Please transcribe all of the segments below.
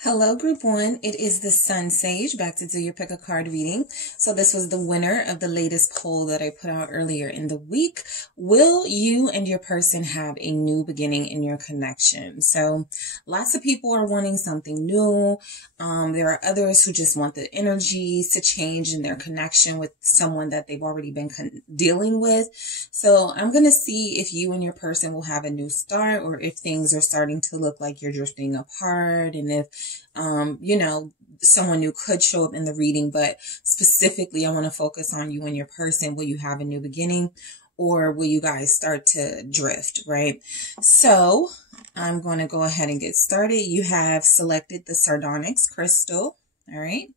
Hello, Group 1. It is the SunSage, back to do your pick a card reading. So this was the winner of the latest poll that I put out earlier in the week. Will you and your person have a new beginning in your connection? So lots of people are wanting something new. There are others who just want the energies to change in their connection with someone that they've already been dealing with. So I'm going to see if you and your person will have a new start, or if things are starting to look like you're drifting apart, and if someone new could show up in the reading, but specifically I want to focus on you and your person. Will you have a new beginning, or will you guys start to drift, right? So I'm going to go ahead and get started. You have selected the Sardonyx crystal, all right?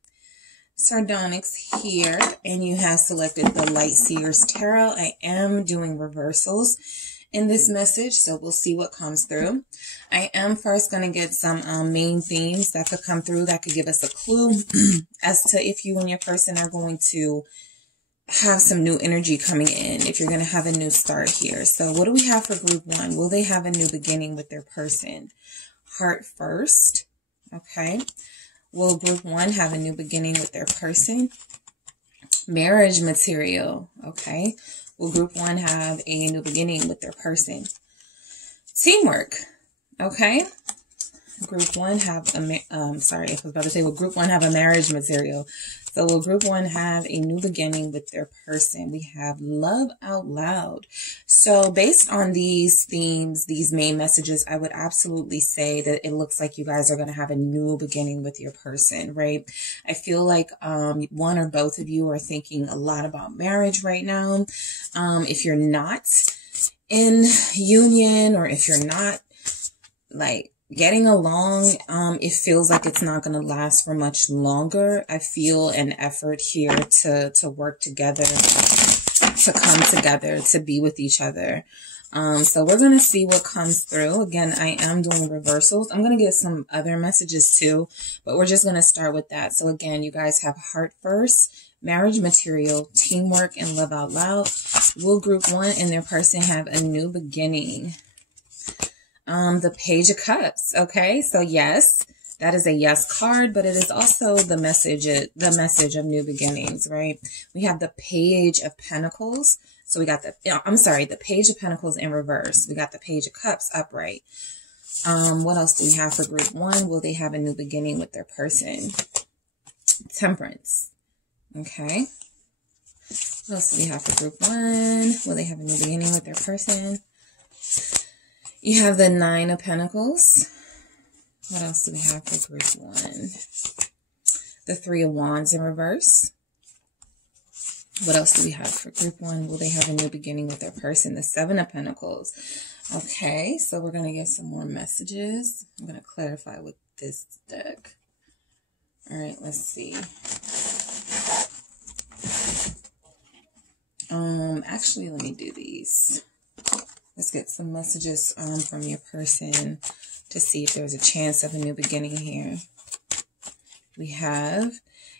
Sardonyx here, and you have selected the Light Seers Tarot. I am doing reversals in this message, so we'll see what comes through. I am first going to get some main themes that could come through that could give us a clue as to if you and your person are going to have some new energy coming in, if you're going to have a new start here. So what do we have for Group 1? Will they have a new beginning with their person? Heart first. Okay. Will Group 1 have a new beginning with their person? Marriage material. Okay. Will Group 1 have a new beginning with their person? Teamwork. Okay. Group 1 have will Group 1 have a marriage material? So will Group 1 have a new beginning with their person? We have love out loud. So based on these themes, these main messages, I would absolutely say that it looks like you guys are going to have a new beginning with your person, right? I feel like one or both of you are thinking a lot about marriage right now. If you're not in union, or if you're not like getting along, it feels like it's not going to last for much longer. I feel an effort here to work together, to come together, to be with each other. So we're going to see what comes through. Again, I am doing reversals. I'm going to get some other messages too, but we're just going to start with that. So again, you guys have heart first, marriage material, teamwork, and love out loud. Will Group 1 and their person have a new beginning? The Page of Cups. Okay, so yes, that is a yes card, but it is also the message of new beginnings, right? We have the Page of Pentacles. So we got the Page of Pentacles in reverse. We got the Page of Cups upright. What else do we have for Group 1? Will they have a new beginning with their person? Temperance. Okay. What else do we have for Group 1? Will they have a new beginning with their person? You have the Nine of Pentacles. What else do we have for Group 1? The Three of Wands in reverse. What else do we have for Group 1? Will they have a new beginning with their person? The Seven of Pentacles. Okay, so we're going to get some more messages. I'm going to clarify with this deck. All right, let's see. Actually, let me do these. Let's get some messages from your person to see if there's a chance of a new beginning here. We have,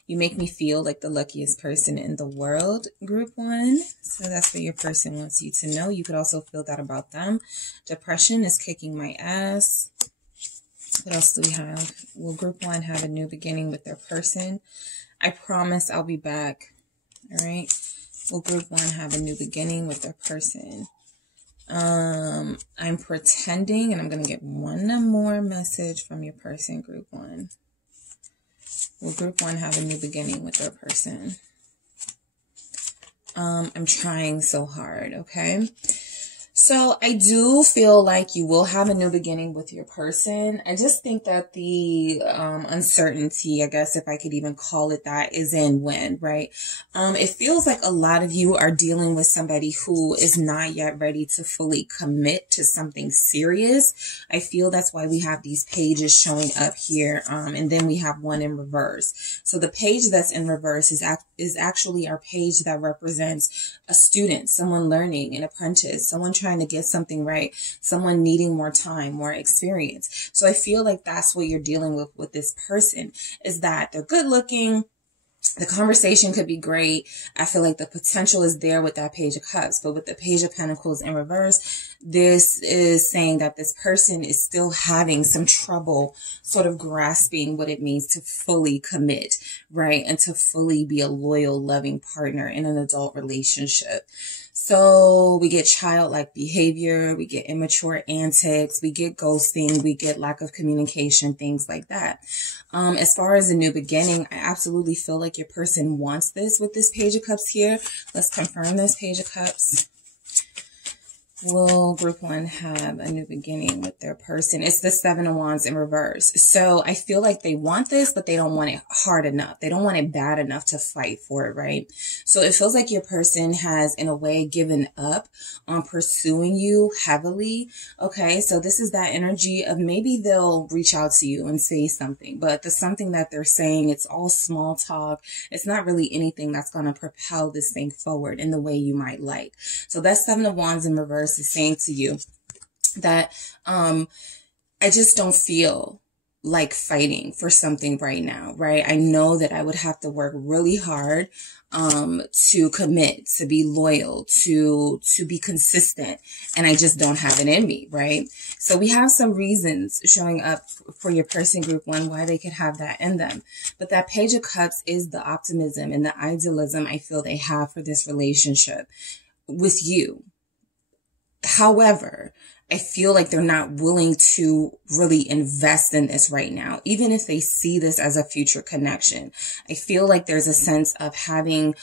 you make me feel like the luckiest person in the world, Group 1. So that's what your person wants you to know. You could also feel that about them. Depression is kicking my ass. What else do we have? Will Group 1 have a new beginning with their person? I promise I'll be back. All right. Will Group 1 have a new beginning with their person? I'm pretending, and I'm going to get one more message from your person, Group 1. Will Group 1 have a new beginning with their person? I'm trying so hard, okay? So I do feel like you will have a new beginning with your person. I just think that the uncertainty, I guess if I could even call it that, is in when, right? It feels like a lot of you are dealing with somebody who is not yet ready to fully commit to something serious. I feel that's why we have these pages showing up here. And then we have one in reverse. So the page that's in reverse is actually our page that represents a student, someone learning, an apprentice, someone trying to get something right, someone needing more time, more experience. So I feel like that's what you're dealing with this person, is that they're good looking. The conversation could be great. I feel like the potential is there with that Page of Cups, but with the Page of Pentacles in reverse, this is saying that this person is still having some trouble sort of grasping what it means to fully commit, right? And to fully be a loyal, loving partner in an adult relationship. So we get childlike behavior, we get immature antics, we get ghosting, we get lack of communication, things like that. As far as a new beginning, I absolutely feel like your person wants this with this Page of Cups here. Let's confirm this Page of Cups. Will group one have a new beginning with their person? It's the Seven of Wands in reverse. So I feel like they want this, but they don't want it hard enough. They don't want it bad enough to fight for it, right? So it feels like your person has, in a way, given up on pursuing you heavily. Okay, so this is that energy of maybe they'll reach out to you and say something, but the something that they're saying, it's all small talk. It's not really anything that's going to propel this thing forward in the way you might like. So that Seven of Wands in reverse is saying to you that I just don't feel like fighting for something right now, right? I know that I would have to work really hard to commit, to be loyal, to be consistent, and I just don't have it in me, right? So we have some reasons showing up for your person, group one, why they could have that in them. But that Page of Cups is the optimism and the idealism I feel they have for this relationship with you. However, I feel like they're not willing to really invest in this right now, even if they see this as a future connection. I feel like there's a sense of having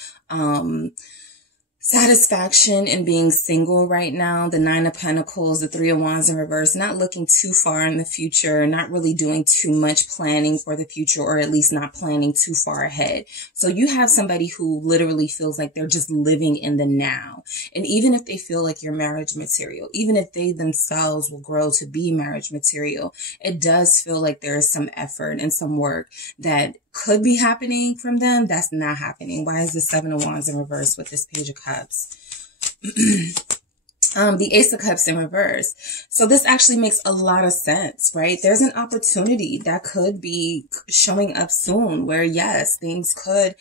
satisfaction in being single right now. The Nine of Pentacles, the Three of Wands in reverse, not looking too far in the future, not really doing too much planning for the future, or at least not planning too far ahead. So you have somebody who literally feels like they're just living in the now. And even if they feel like you're marriage material, even if they themselves will grow to be marriage material, it does feel like there is some effort and some work that could be happening from them. That's not happening. Why is the Seven of Wands in reverse with this Page of Cups? The Ace of Cups in reverse. So this actually makes a lot of sense, right? There's an opportunity that could be showing up soon where, yes, things could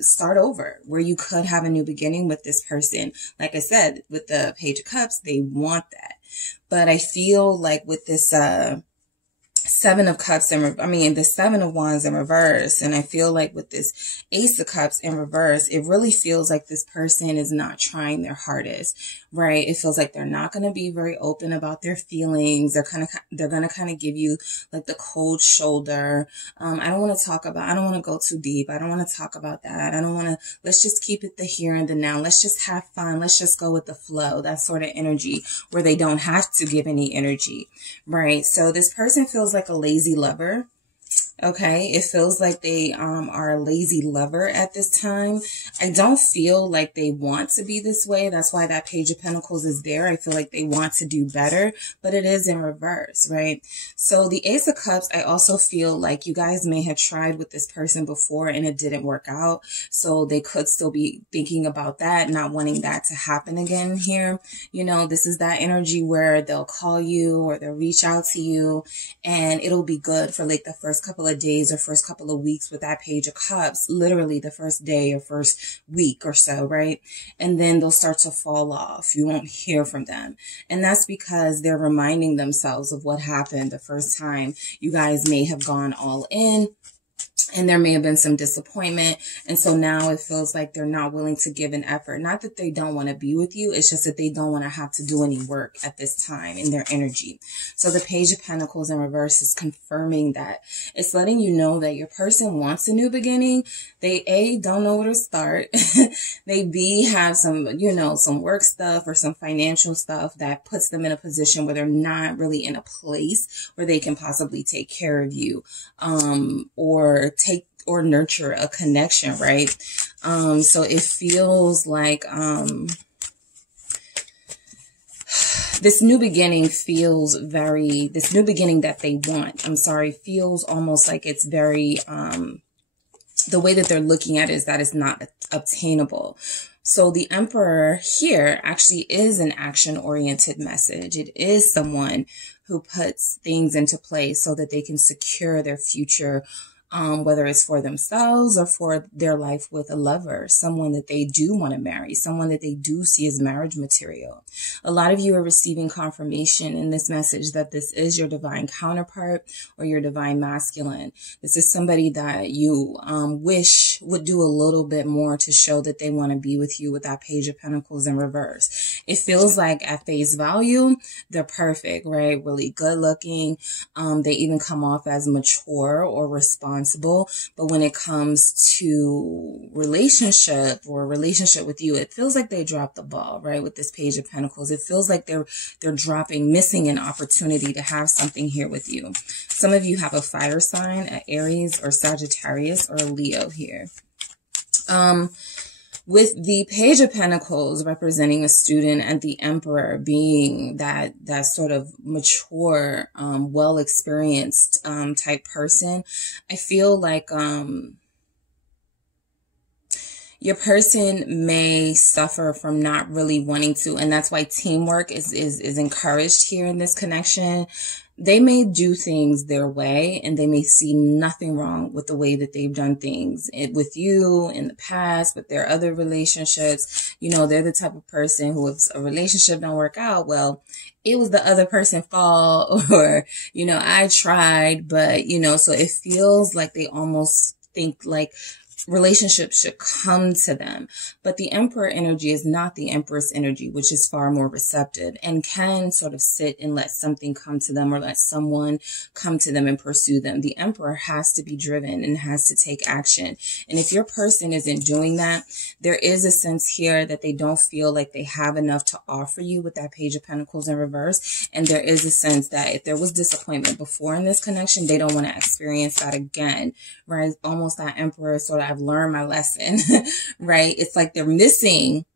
start over, where you could have a new beginning with this person. Like I said, with the Page of Cups, they want that. But I feel like with this Seven of Cups the Seven of Wands in reverse, and I feel like with this Ace of Cups in reverse, it really feels like this person is not trying their hardest, right? It feels like they're not going to be very open about their feelings. They're going to kind of give you like the cold shoulder. I don't want to go too deep. I don't want to talk about that. Let's just keep it the here and the now. Let's just have fun. Let's just go with the flow. That sort of energy where they don't have to give any energy, right? So this person feels like a lazy lover. Okay, it feels like they are a lazy lover at this time. I don't feel like they want to be this way. That's why that Page of Pentacles is there. I feel like they want to do better, but it is in reverse, right? So the Ace of Cups, I also feel like you guys may have tried with this person before and it didn't work out. So they could still be thinking about that, not wanting that to happen again here. You know, this is that energy where they'll call you or they'll reach out to you and it'll be good for like the first couple of days or first couple of weeks with that Page of Cups, literally the first day or first week or so, right? And then they'll start to fall off. You won't hear from them. And that's because they're reminding themselves of what happened the first time you guys may have gone all in. And there may have been some disappointment. And so now it feels like they're not willing to give an effort. Not that they don't want to be with you. It's just that they don't want to have to do any work at this time in their energy. So the Page of Pentacles in reverse is confirming that. It's letting you know that your person wants a new beginning. They, A, don't know where to start. They, B, have some, you know, some work stuff or some financial stuff that puts them in a position where they're not really in a place where they can possibly take care of you, or nurture a connection, right? So it feels like, this new beginning that they want, feels almost like it's very, the way that they're looking at it is that it's not obtainable. So the Emperor here actually is an action-oriented message. It is someone who puts things into place so that they can secure their future, whether it's for themselves or for their life with a lover, someone that they do want to marry, someone that they do see as marriage material. A lot of you are receiving confirmation in this message that this is your divine counterpart or your divine masculine. This is somebody that you wish would do a little bit more to show that they want to be with you with that Page of Pentacles in reverse. It feels like at face value, they're perfect, right? Really good looking. They even come off as mature or responsible. But when it comes to relationship with you, it feels like they dropped the ball, right? With this Page of Pentacles, it feels like they're missing an opportunity to have something here with you. Some of you have a fire sign, an Aries or Sagittarius or a Leo here. With the Page of Pentacles representing a student and the Emperor being that sort of mature, well-experienced type person, I feel like your person may suffer from not really wanting to, and that's why teamwork is encouraged here in this connection. They may do things their way and they may see nothing wrong with the way that they've done things with you in the past, with their other relationships. You know, they're the type of person who, if a relationship don't work out, well, it was the other person's fault, or, you know, I tried, but, you know, so it feels like they almost think like relationships should come to them. But the Emperor energy is not the Empress energy, which is far more receptive and can sort of sit and let something come to them or let someone come to them and pursue them. The Emperor has to be driven and has to take action. And if your person isn't doing that, there is a sense here that they don't feel like they have enough to offer you with that Page of Pentacles in reverse. And there is a sense that if there was disappointment before in this connection, they don't want to experience that again, right? Almost that Emperor sort of, I've learned my lesson, right? It's like they're missing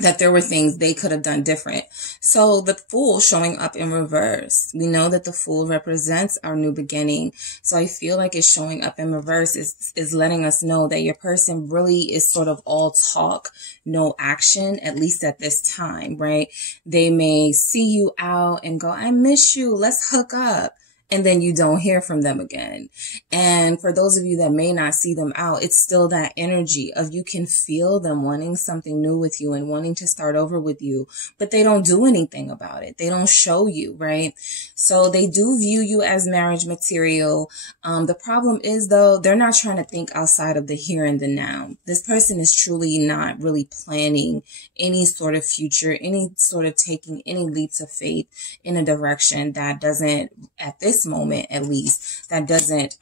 that there were things they could have done different. So the Fool showing up in reverse. We know that the Fool represents our new beginning. So I feel like it's showing up in reverse is letting us know that your person really is sort of all talk, no action, at least at this time, right? They may see you out and go, I miss you, let's hook up. And then you don't hear from them again. And for those of you that may not see them out, it's still that energy of you can feel them wanting something new with you and wanting to start over with you, but they don't do anything about it. They don't show you, right? So they do view you as marriage material. The problem is, though, they're not trying to think outside of the here and the now. This person is truly not really planning any sort of future, any sort of taking any leaps of faith in a direction that doesn't, at this moment at least, that doesn't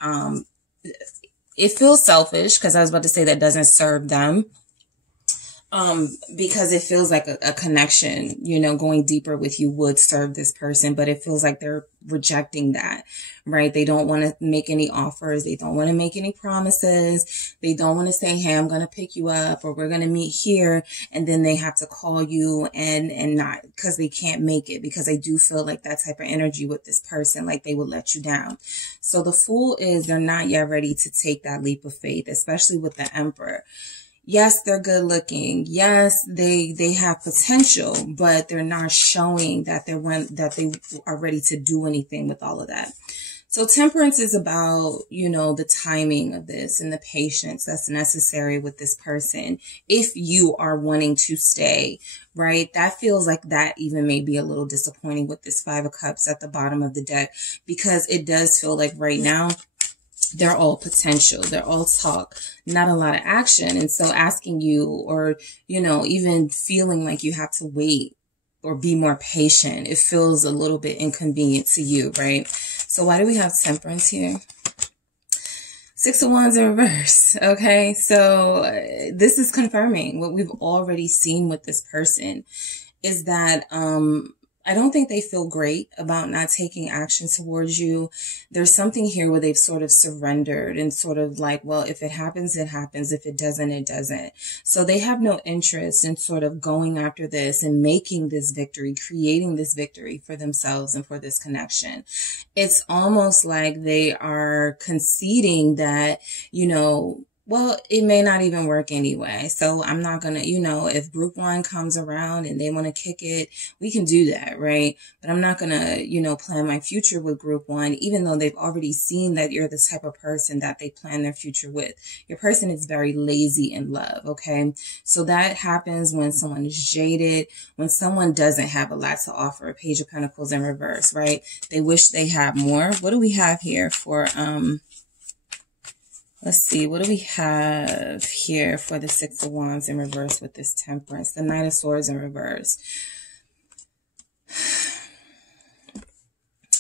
it feels selfish, because I was about to say that doesn't serve them, because it feels like a connection, you know, going deeper with you would serve this person, but it feels like they're rejecting that, right? They don't want to make any offers. They don't want to make any promises. They don't want to say, hey, I'm going to pick you up, or we're going to meet here. And then they have to call you and not, because they can't make it, because I do feel like that type of energy with this person, like they would let you down. So the Fool is, they're not yet ready to take that leap of faith, especially with the Emperor. Yes, they're good looking. Yes, they have potential, but they're not showing that they are ready to do anything with all of that. So Temperance is about, you know, the timing of this and the patience that's necessary with this person. If you are wanting to stay, right? That feels like that even may be a little disappointing with this Five of Cups at the bottom of the deck, because it does feel like right now they're all potential. They're all talk, not a lot of action. And so asking you, or, you know, even feeling like you have to wait or be more patient, it feels a little bit inconvenient to you, right? So why do we have Temperance here? Six of Wands in reverse. Okay, so this is confirming what we've already seen with this person, is that I don't think they feel great about not taking action towards you. There's something here where they've sort of surrendered and sort of like, well, if it happens, it happens. If it doesn't, it doesn't. So they have no interest in sort of going after this and making this victory, creating this victory for themselves and for this connection. It's almost like they are conceding that, you know, well, it may not even work anyway. So I'm not going to, you know, if group one comes around and they want to kick it, we can do that, right? But I'm not going to, you know, plan my future with group one, even though they've already seen that you're the type of person that they plan their future with. Your person is very lazy in love, okay? So that happens when someone is jaded, when someone doesn't have a lot to offer. Page of Pentacles in reverse, right? They wish they had more. What do we have here for, let's see, what do we have here for the Six of Wands in reverse with this Temperance? The Knight of Swords in reverse.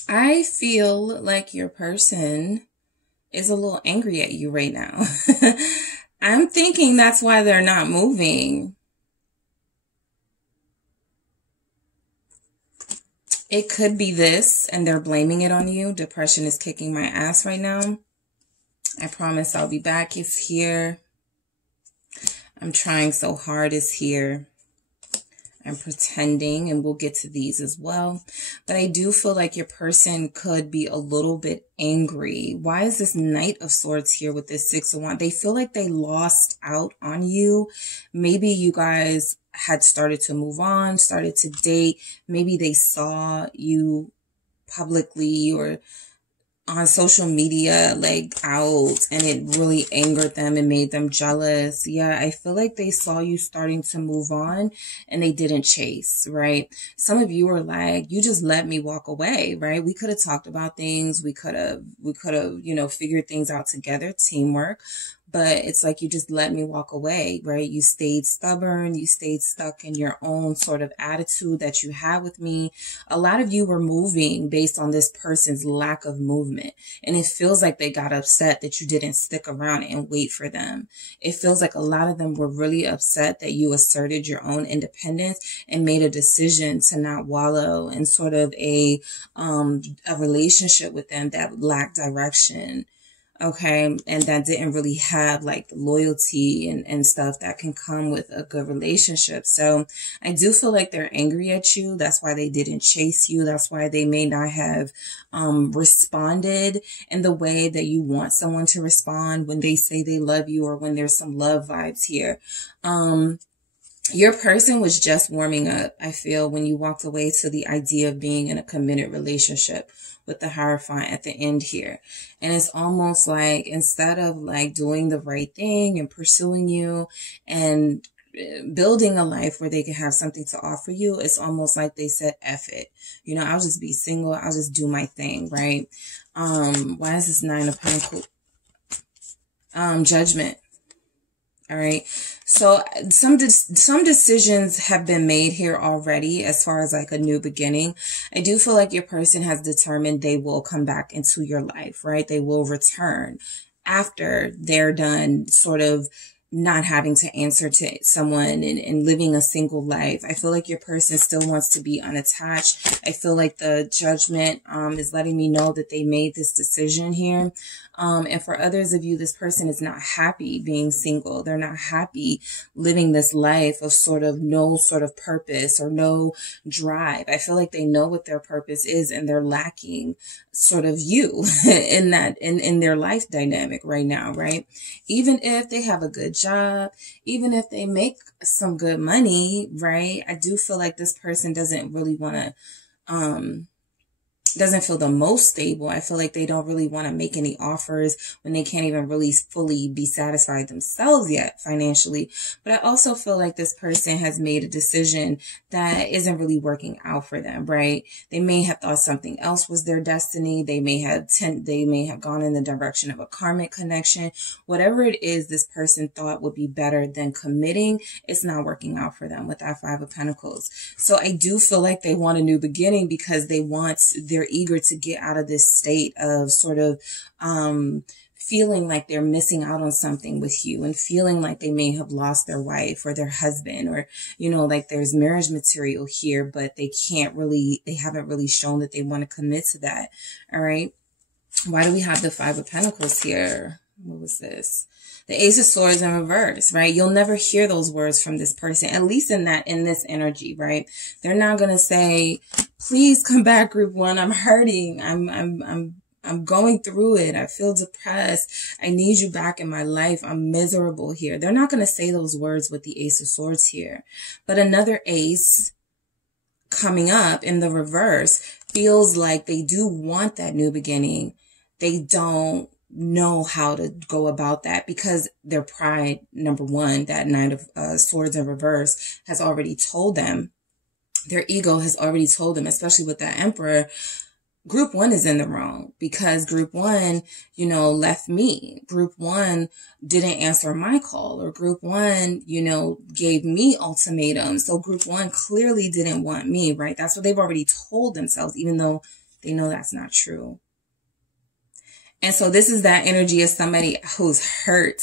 I feel like your person is a little angry at you right now. I'm thinking that's why they're not moving. It could be this, and they're blaming it on you. Depression is kicking my ass right now. I promise I'll be back is here. I'm trying so hard is here. I'm pretending, and we'll get to these as well. But I do feel like your person could be a little bit angry. Why is this Knight of Swords here with this Six of Wands? They feel like they lost out on you. Maybe you guys had started to move on, started to date. Maybe they saw you publicly or on social media, like out, and it really angered them and made them jealous. Yeah, I feel like they saw you starting to move on and they didn't chase, right? Some of you are like, you just let me walk away, right? We could have talked about things. We could have, you know, figured things out together, teamwork. But it's like you just let me walk away, right? You stayed stubborn. You stayed stuck in your own sort of attitude that you had with me. A lot of you were moving based on this person's lack of movement. And it feels like they got upset that you didn't stick around and wait for them. It feels like a lot of them were really upset that you asserted your own independence and made a decision to not wallow in sort of a relationship with them that lacked direction. Okay. And that didn't really have like the loyalty and stuff that can come with a good relationship. So I do feel like they're angry at you. That's why they didn't chase you. That's why they may not have responded in the way that you want someone to respond when they say they love you or when there's some love vibes here. Your person was just warming up, I feel, when you walked away to the idea of being in a committed relationship with the Hierophant at the end here. And it's almost like instead of like doing the right thing and pursuing you and building a life where they can have something to offer you, it's almost like they said, F it. You know, I'll just be single. I'll just do my thing, right? Why is this Nine of Pentacles? Judgment. All right. So some decisions have been made here already as far as like a new beginning. I do feel like your person has determined they will come back into your life, right? They will return after they're done sort of not having to answer to someone and living a single life. I feel like your person still wants to be unattached. I feel like the Judgment is letting me know that they made this decision here. And for others of you, this person is not happy being single. They're not happy living this life of sort of no sort of purpose or no drive. I feel like they know what their purpose is and they're lacking sort of you in that, in their life dynamic right now, right? Even if they have a good job, even if they make some good money, right? I do feel like this person doesn't really want to, doesn't feel the most stable. I feel like they don't really want to make any offers when they can't even really fully be satisfied themselves yet financially. But I also feel like this person has made a decision that isn't really working out for them, right? They may have thought something else was their destiny. They may have gone in the direction of a karmic connection. Whatever it is this person thought would be better than committing, it's not working out for them with that Five of Pentacles. So I do feel like they want a new beginning because they're eager to get out of this state of sort of feeling like they're missing out on something with you, and feeling like they may have lost their wife or their husband, or, you know, like there's marriage material here, but they haven't really shown that they want to commit to that. All right. Why do we have the Five of Pentacles here? What was this? The Ace of Swords in reverse, right? You'll never hear those words from this person, at least in this energy, right? They're not going to say, please come back, group one. I'm hurting. I'm going through it. I feel depressed. I need you back in my life. I'm miserable here. They're not going to say those words with the Ace of Swords here. But another ace coming up in the reverse feels like they do want that new beginning. They don't know how to go about that because their pride, number one, that Knight of Swords in reverse has already told them. Their ego has already told them, especially with that Emperor, group one is in the wrong because group one, you know, left me. Group one didn't answer my call, or group one, you know, gave me ultimatums. So group one clearly didn't want me, right? That's what they've already told themselves, even though they know that's not true. And so this is that energy of somebody who's hurt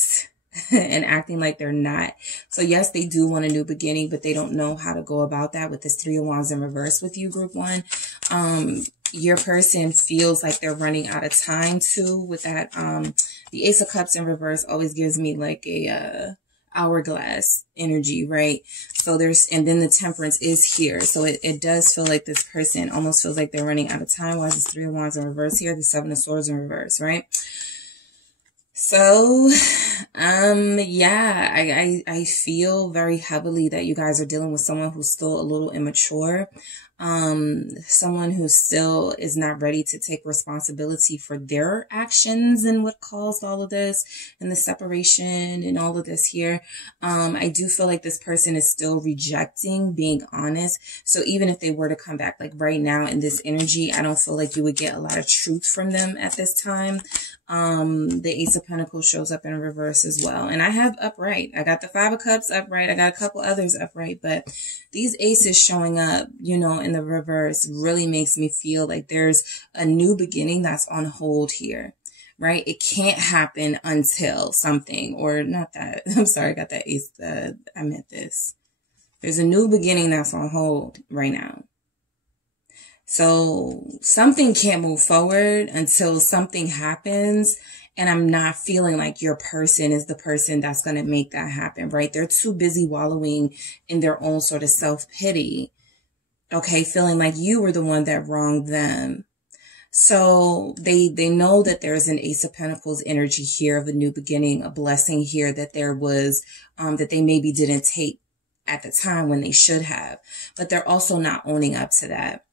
and acting like they're not. So yes, they do want a new beginning, but they don't know how to go about that with this Three of Wands in reverse with you, group one. Your person feels like they're running out of time too with that. The Ace of Cups in reverse always gives me like a hourglass energy, right? So and then the Temperance is here. So it does feel like this person almost feels like they're running out of time. Why is this Three of Wands in reverse here? The Seven of Swords in reverse, right? So, yeah, I feel very heavily that you guys are dealing with someone who's still a little immature. Someone who still is not ready to take responsibility for their actions and what caused all of this and the separation and all of this here. I do feel like this person is still rejecting being honest. So even if they were to come back, like right now in this energy, I don't feel like you would get a lot of truth from them at this time. The Ace of Pentacles shows up in reverse as well. And I have upright. I got the Five of Cups upright. I got a couple others upright, but these aces showing up, you know, in the reverse really makes me feel like there's a new beginning that's on hold here, right? It can't happen until something, or not that. I'm sorry, I got that ace. I meant this. There's a new beginning that's on hold right now. So something can't move forward until something happens. And I'm not feeling like your person is the person that's going to make that happen, right? They're too busy wallowing in their own sort of self-pity. Okay, feeling like you were the one that wronged them. So they know that there's an Ace of Pentacles energy here of a new beginning, a blessing here that there was, that they maybe didn't take at the time when they should have. But they're also not owning up to that.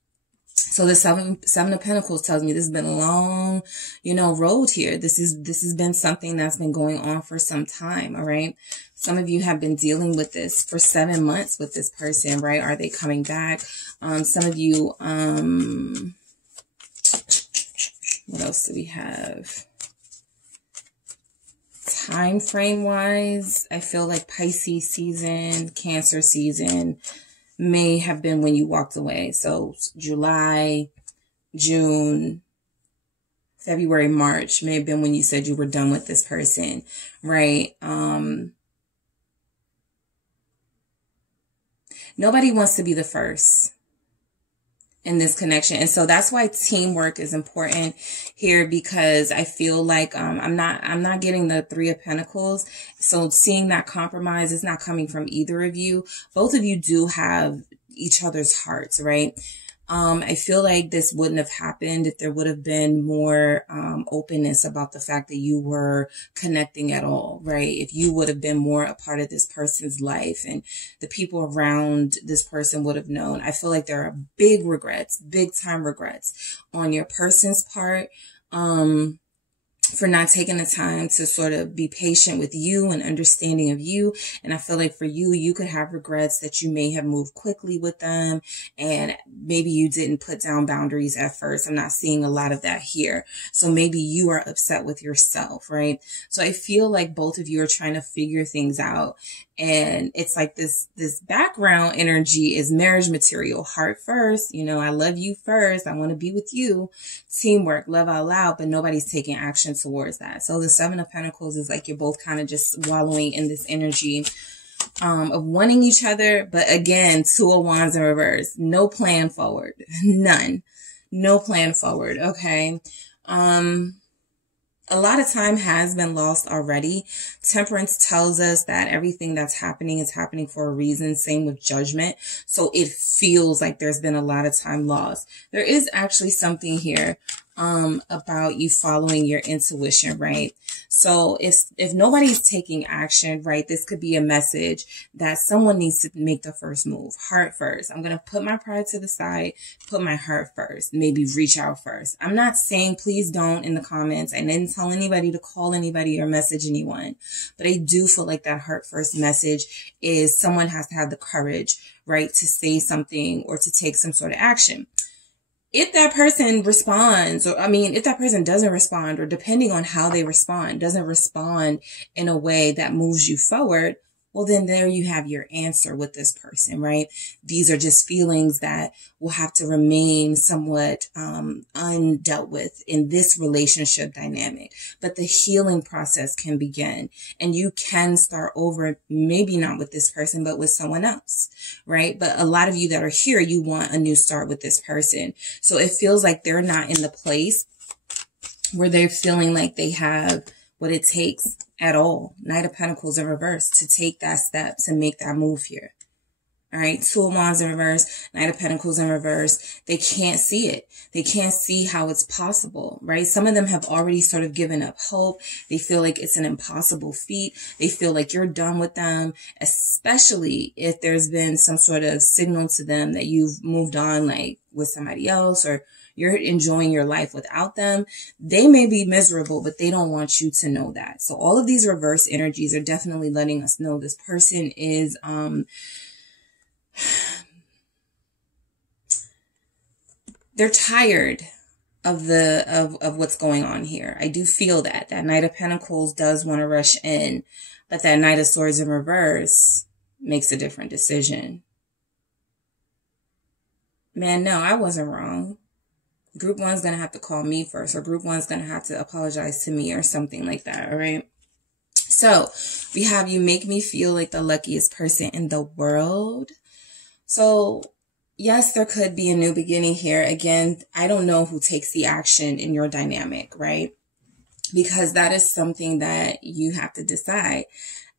So the Seven of Pentacles tells me this has been a long, you know, road here. This has been something that's been going on for some time. All right. Some of you have been dealing with this for 7 months with this person, right? Are they coming back? Some of you, what else do we have? Time frame wise, I feel like Pisces season, Cancer season may have been when you walked away. So July, June, February, March may have been when you said you were done with this person, right? Nobody wants to be the first in this connection. And so that's why teamwork is important here, because I feel like I'm not getting the Three of Pentacles. So seeing that compromise is not coming from either of you. Both of you do have each other's hearts, right? I feel like this wouldn't have happened if there would have been more openness about the fact that you were connecting at all, right? If you would have been more a part of this person's life and the people around this person would have known. I feel like there are big regrets, big time regrets on your person's part. For not taking the time to sort of be patient with you and understanding of you. And I feel like for you, you could have regrets that you may have moved quickly with them and maybe you didn't put down boundaries at first. I'm not seeing a lot of that here. So maybe you are upset with yourself, right? So I feel like both of you are trying to figure things out. And it's like this background energy is marriage material. Heart first, you know, I love you first. I want to be with you. Teamwork, love out loud, but nobody's taking action towards that. So the Seven of Pentacles is like you're both kind of just wallowing in this energy of wanting each other. But again, Two of Wands in reverse. No plan forward. None. No plan forward. Okay. A lot of time has been lost already. Temperance tells us that everything that's happening is happening for a reason. Same with Judgment. So it feels like there's been a lot of time lost. There is actually something here about you following your intuition, right? So if nobody's taking action, right, this could be a message that someone needs to make the first move. Heart first. I'm going to put my pride to the side, put my heart first, maybe reach out first. I'm not saying please don't in the comments. I didn't tell anybody to call anybody or message anyone, but I do feel like that heart first message is someone has to have the courage, right, to say something or to take some sort of action. If that person responds, or if that person doesn't respond, or depending on how they respond, doesn't respond in a way that moves you forward, well, then there you have your answer with this person, right? These are just feelings that will have to remain somewhat undealt with in this relationship dynamic. But the healing process can begin and you can start over, maybe not with this person, but with someone else, right? But a lot of you that are here, you want a new start with this person. So it feels like they're not in the place where they're feeling like they have what it takes at all. Knight of Pentacles in reverse to take that step, to make that move here. All right. Two of Wands in reverse, Knight of Pentacles in reverse. They can't see it. They can't see how it's possible, right? Some of them have already sort of given up hope. They feel like it's an impossible feat. They feel like you're done with them, especially if there's been some sort of signal to them that you've moved on, like with somebody else, or you're enjoying your life without them. They may be miserable, but they don't want you to know that. So all of these reverse energies are definitely letting us know this person is, they're tired of what's going on here. I do feel that Knight of Pentacles does want to rush in, but that Knight of Swords in reverse makes a different decision. Man, no, I wasn't wrong. Group 1's going to have to call me first, or Group 1's going to have to apologize to me or something like that. All right. So we have you make me feel like the luckiest person in the world. So yes, there could be a new beginning here. Again, I don't know who takes the action in your dynamic, right? Because that is something that you have to decide.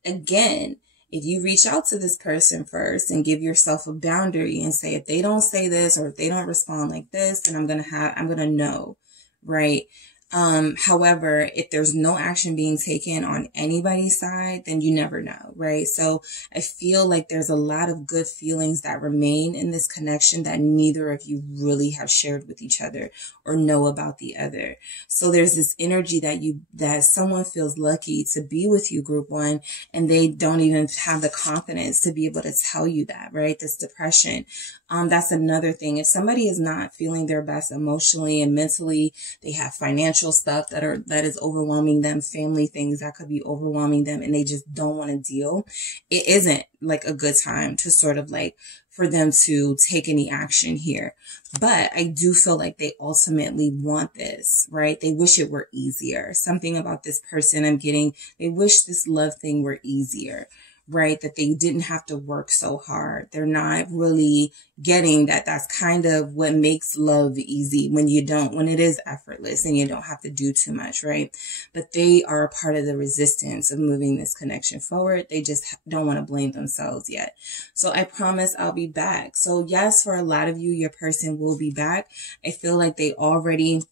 Again, if you reach out to this person first and give yourself a boundary and say, if they don't say this or if they don't respond like this, then I'm going to know, right? However, if there's no action being taken on anybody's side, then you never know, right? So I feel like there's a lot of good feelings that remain in this connection that neither of you really have shared with each other or know about the other. So there's this energy that someone feels lucky to be with you, Group 1, and they don't even have the confidence to be able to tell you that, right? This depression. That's another thing. If somebody is not feeling their best emotionally and mentally, they have financial stuff that is overwhelming them, family things that could be overwhelming them, and they just don't want to deal. It isn't like a good time to sort of like for them to take any action here. But I do feel like they ultimately want this, right? They wish it were easier. Something about this person I'm getting, they wish this love thing were easier, right? That they didn't have to work so hard. They're not really getting that. That's kind of what makes love easy when it is effortless and you don't have to do too much, right? But they are a part of the resistance of moving this connection forward. They just don't want to blame themselves yet. So I promise I'll be back. So yes, for a lot of you, your person will be back. I feel like they already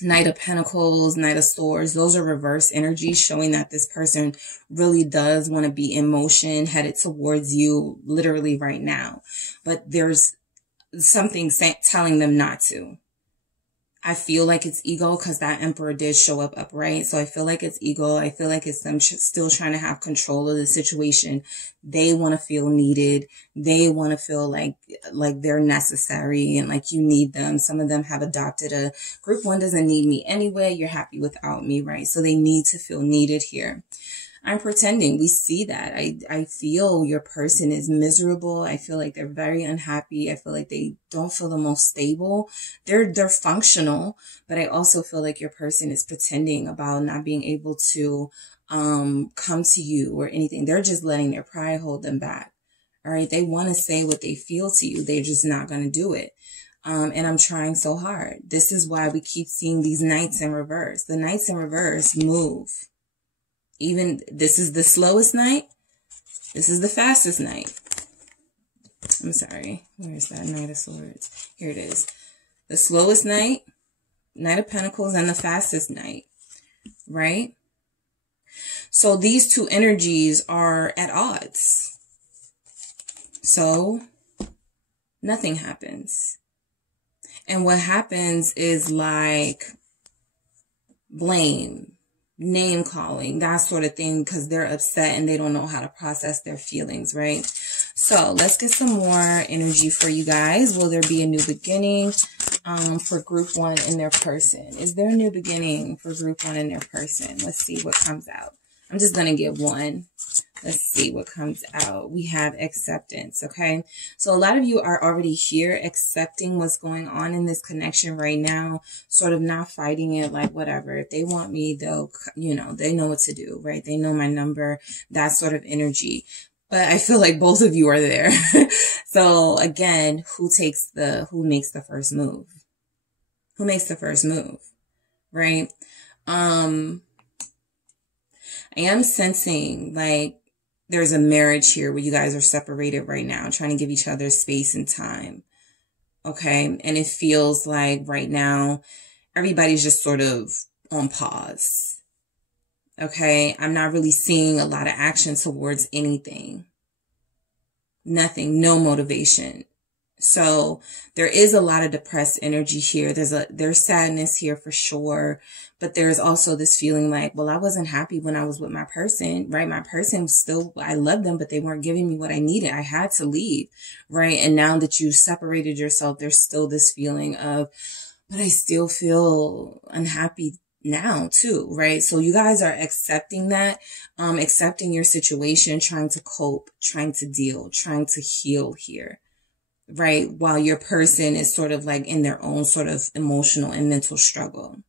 Knight of Pentacles, Knight of Swords, those are reverse energies showing that this person really does want to be in motion, headed towards you literally right now. But there's something telling them not to. I feel like it's ego because that Emperor did show up upright. So I feel like it's ego. I feel like it's them still trying to have control of the situation. They want to feel needed. They want to feel like they're necessary and like you need them. Some of them have adopted a group one doesn't need me anyway. You're happy without me, right? So they need to feel needed here. I'm pretending. We see that. I feel your person is miserable. I feel like they're very unhappy. I feel like they don't feel the most stable. They're functional, but I also feel like your person is pretending about not being able to come to you or anything. They're just letting their pride hold them back. All right. They want to say what they feel to you. They're just not going to do it. And I'm trying so hard. This is why we keep seeing these knights in reverse. The knights in reverse move. Even this is the slowest knight. This is the fastest knight. I'm sorry. Where's that Knight of Swords? Here it is. The slowest knight, Knight of Pentacles, and the fastest knight. Right? So these two energies are at odds. So nothing happens. And what happens is like blame, name calling, that sort of thing, because they're upset and they don't know how to process their feelings, right? So let's get some more energy for you guys. Will there be a new beginning for group one in their person? Is there a new beginning for group one in their person? Let's see what comes out. I'm just going to get one. Let's see what comes out. We have acceptance, okay? So a lot of you are already here accepting what's going on in this connection right now, sort of not fighting it, like whatever. If they want me, they'll, they know what to do, right? They know my number, that sort of energy. But I feel like both of you are there. So again, who makes the first move? Who makes the first move, right? I am sensing like there's a marriage here where you guys are separated right now, trying to give each other space and time. Okay. And it feels like right now, everybody's just sort of on pause. Okay. I'm not really seeing a lot of action towards anything. Nothing, no motivation. So there is a lot of depressed energy here. There's sadness here for sure. But there's also this feeling like, well, I wasn't happy when I was with my person, right? My person was still, I loved them, but they weren't giving me what I needed. I had to leave, right? And now that you separated yourself, there's still this feeling of, but I still feel unhappy now too, right? So you guys are accepting that, accepting your situation, trying to cope, trying to deal, trying to heal here. Right? While your person is sort of like in their own sort of emotional and mental struggle.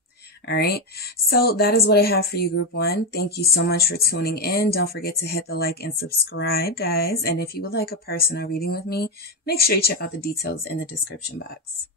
All right. So that is what I have for you, group one. Thank you so much for tuning in. Don't forget to hit the like and subscribe, guys. And if you would like a personal reading with me, make sure you check out the details in the description box.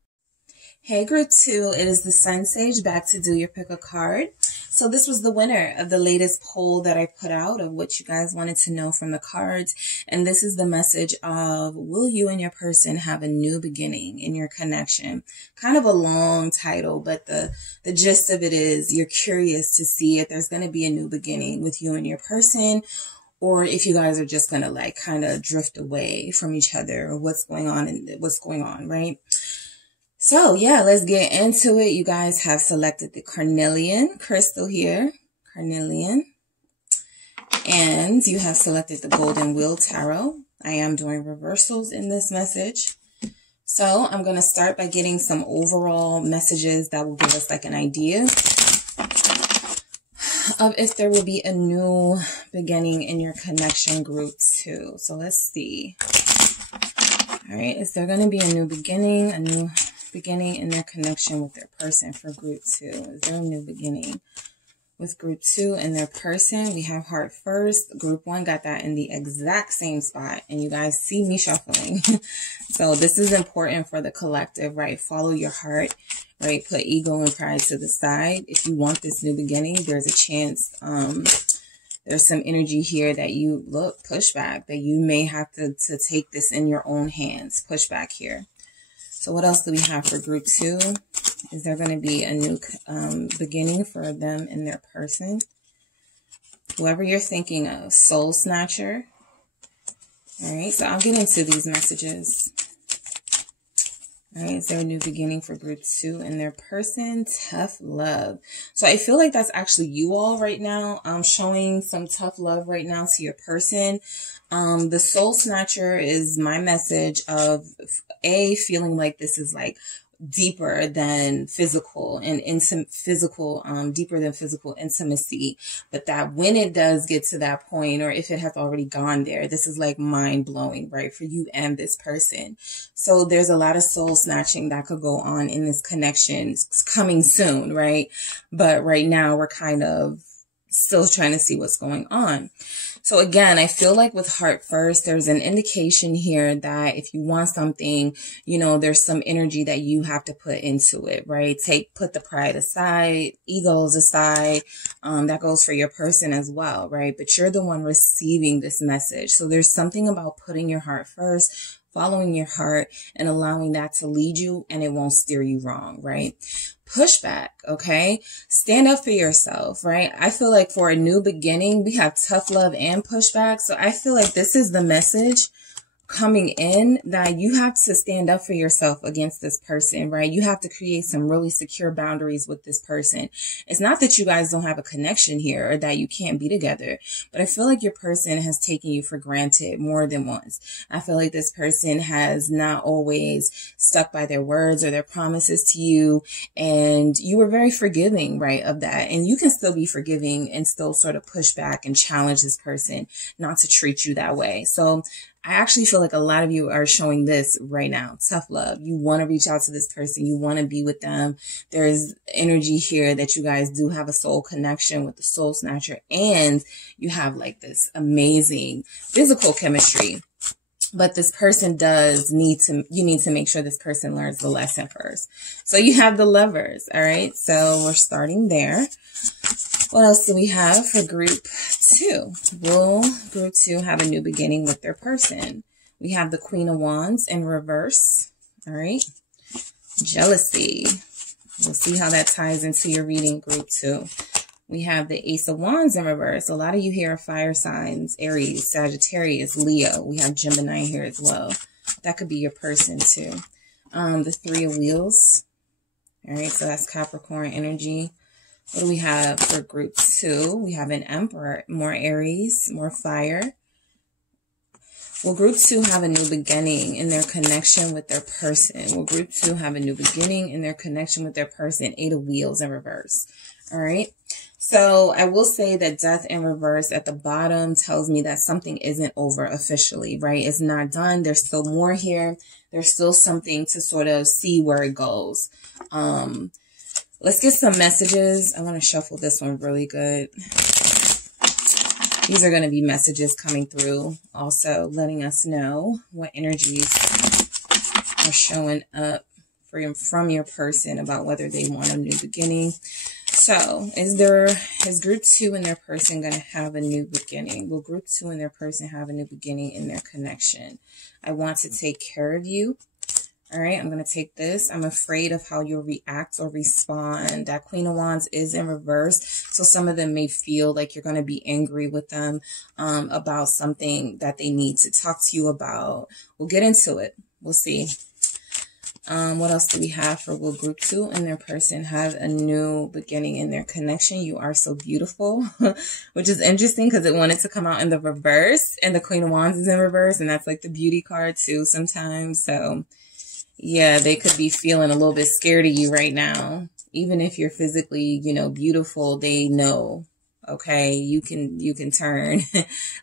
Hey, group two, it is the SunSage back to do your pick a card. So this was the winner of the latest poll that I put out of what you guys wanted to know from the cards. And this is the message of, will you and your person have a new beginning in your connection? Kind of a long title, but the gist of it is you're curious to see if there's going to be a new beginning with you and your person, or if you guys are just going to like kind of drift away from each other, or what's going on, right? So yeah, let's get into it. You guys have selected the Carnelian crystal here, Carnelian, and you have selected the Golden Wheel Tarot. I am doing reversals in this message. So I'm going to start by getting some overall messages that will give us like an idea of if there will be a new beginning in your connection, group two. So let's see. All right, is there going to be a new beginning in their connection with their person for group two? Is there a new beginning With group 2 and their person, we have heart first. Group 1 got that in the exact same spot. And you guys see me shuffling. So this is important for the collective, right? Follow your heart, right? Put ego and pride to the side. If you want this new beginning, there's a chance, there's some energy here that you, look, push back, that you may have to take this in your own hands. Push back here. So what else do we have for group 2? Is there going to be a new beginning for them and their person? Whoever you're thinking of, soul snatcher. All right, so I'll get into these messages. All right, is there a new beginning for group 2 and their person? Tough love. So I feel like that's actually you all right now. I'm showing some tough love right now to your person. The soul snatcher is my message of feeling like this is like deeper than physical and deeper than physical intimacy, but that when it does get to that point, or if it has already gone there, this is like mind blowing, right? For you and this person. So there's a lot of soul snatching that could go on in this connection. It's coming soon, right? But right now we're kind of still trying to see what's going on. So again, I feel like with heart first, there's an indication here that if you want something, you know, there's some energy that you have to put into it, right? Put the pride aside, egos aside. That goes for your person as well, right? But you're the one receiving this message. So there's something about putting your heart first, following your heart, and allowing that to lead you, and it won't steer you wrong, right? Pushback, okay? Stand up for yourself, right? I feel like for a new beginning, we have tough love and pushback. So I feel like this is the message coming in, that you have to stand up for yourself against this person, right? You have to create some really secure boundaries with this person. It's not that you guys don't have a connection here or that you can't be together, but I feel like your person has taken you for granted more than once. I feel like this person has not always stuck by their words or their promises to you, and you were very forgiving, right, of that. And you can still be forgiving and still sort of push back and challenge this person not to treat you that way. So I actually feel like a lot of you are showing this right now. Tough love. You want to reach out to this person. You want to be with them. There's energy here that you guys do have a soul connection with the soul snatcher, and you have like this amazing physical chemistry. But this person you need to make sure this person learns the lesson first. So you have the Lovers. All right. So we're starting there. What else do we have for group 2? Will group 2 have a new beginning with their person? We have the Queen of Wands in reverse. All right. Jealousy. We'll see how that ties into your reading, group 2. We have the Ace of Wands in reverse. A lot of you here are fire signs: Aries, Sagittarius, Leo. We have Gemini here as well. That could be your person too. The Three of Wheels. All right, so that's Capricorn energy. What do we have for group 2? We have an Emperor, more Aries, more fire. Will group 2 have a new beginning in their connection with their person? Will group 2 have a new beginning in their connection with their person? 8 of Wheels in reverse. All right. So I will say that Death in reverse at the bottom tells me that something isn't over officially, right? It's not done. There's still more here. There's still something to sort of see where it goes. Let's get some messages. I want to shuffle this one really good. These are going to be messages coming through, also letting us know what energies are showing up from your person about whether they want a new beginning. So is group 2 and their person going to have a new beginning? Will group 2 and their person have a new beginning in their connection? I want to take care of you. All right, I'm going to take this. I'm afraid of how you'll react or respond. That Queen of Wands is in reverse. So some of them may feel like you're going to be angry with them about something that they need to talk to you about. We'll get into it. We'll see. What else do we have for will group 2 and their person have a new beginning in their connection? You are so beautiful, which is interesting because it wanted to come out in the reverse, and the Queen of Wands is in reverse, and that's like the beauty card too sometimes. So yeah, they could be feeling a little bit scared of you right now. Even if you're physically, you know, beautiful, they know, okay, you can turn.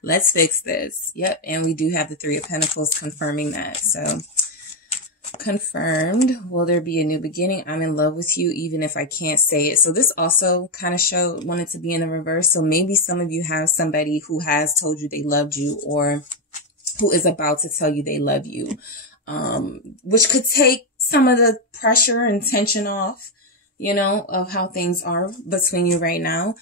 Let's fix this. Yep. And we do have the Three of Pentacles confirming that. So Confirmed. Will there be a new beginning? I'm in love with you, even if I can't say it. So this also kind of wanted to be in the reverse. So maybe some of you have somebody who has told you they loved you, or who is about to tell you they love you, which could take some of the pressure and tension off, you know, of how things are between you right now.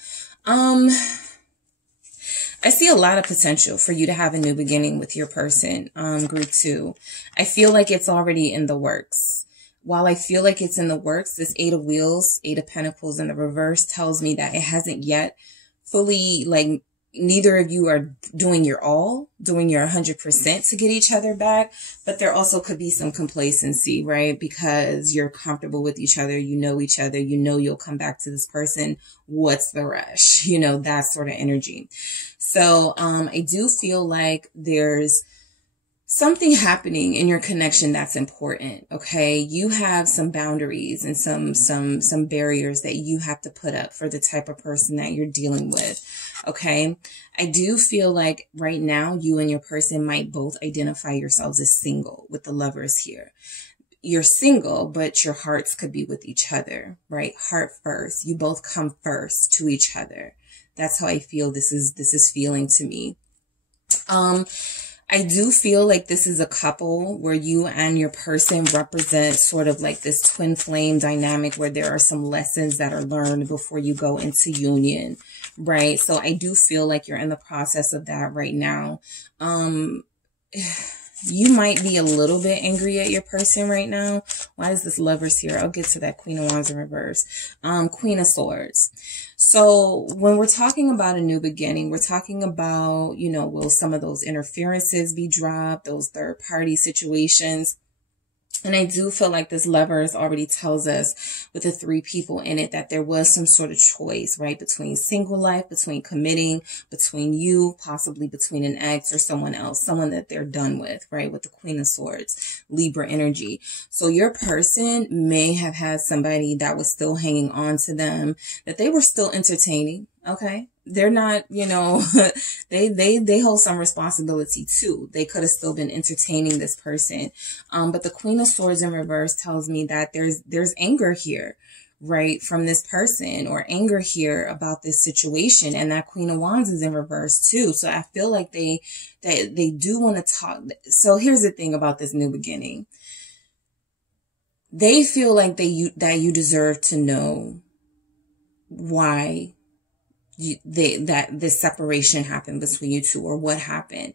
I see a lot of potential for you to have a new beginning with your person, group 2. I feel like it's already in the works. While I feel like it's in the works, this 8 of Wheels, 8 of Pentacles in the reverse tells me that it hasn't yet fully, like, neither of you are doing your 100% to get each other back, but there also could be some complacency, right? Because you're comfortable with each other, you know each other, you know you'll come back to this person. What's the rush? You know, that sort of energy. So I do feel like there's something happening in your connection that's important. Okay. You have some boundaries and some barriers that you have to put up for the type of person that you're dealing with. Okay. I do feel like right now you and your person might both identify yourselves as single with the Lovers here. You're single, but your hearts could be with each other, right? Heart first. You both come first to each other. That's how I feel this is feeling to me. I do feel like this is a couple where you and your person represent sort of like this twin flame dynamic where there are some lessons that are learned before you go into union, right? So I do feel like you're in the process of that right now. You might be a little bit angry at your person right now. Why is this Lovers here? I'll get to that. Queen of Wands in reverse. Queen of Swords. So when we're talking about a new beginning, we're talking about, you know, will some of those interferences be dropped, those third party situations? And I do feel like this Lovers already tells us with the 3 people in it that there was some sort of choice, right? Between single life, between committing, between you, possibly between an ex or someone else, someone that they're done with, right? With the Queen of Swords, Libra energy. So your person may have had somebody that was still hanging on to them, that they were still entertaining. Okay. They're not, you know, they hold some responsibility too. They could have still been entertaining this person. But the Queen of Swords in reverse tells me that there's anger here, right? From this person, or anger here about this situation. And that Queen of Wands is in reverse too. So I feel like they do want to talk. So here's the thing about this new beginning. They feel like that you deserve to know why that this separation happened between you two, or what happened.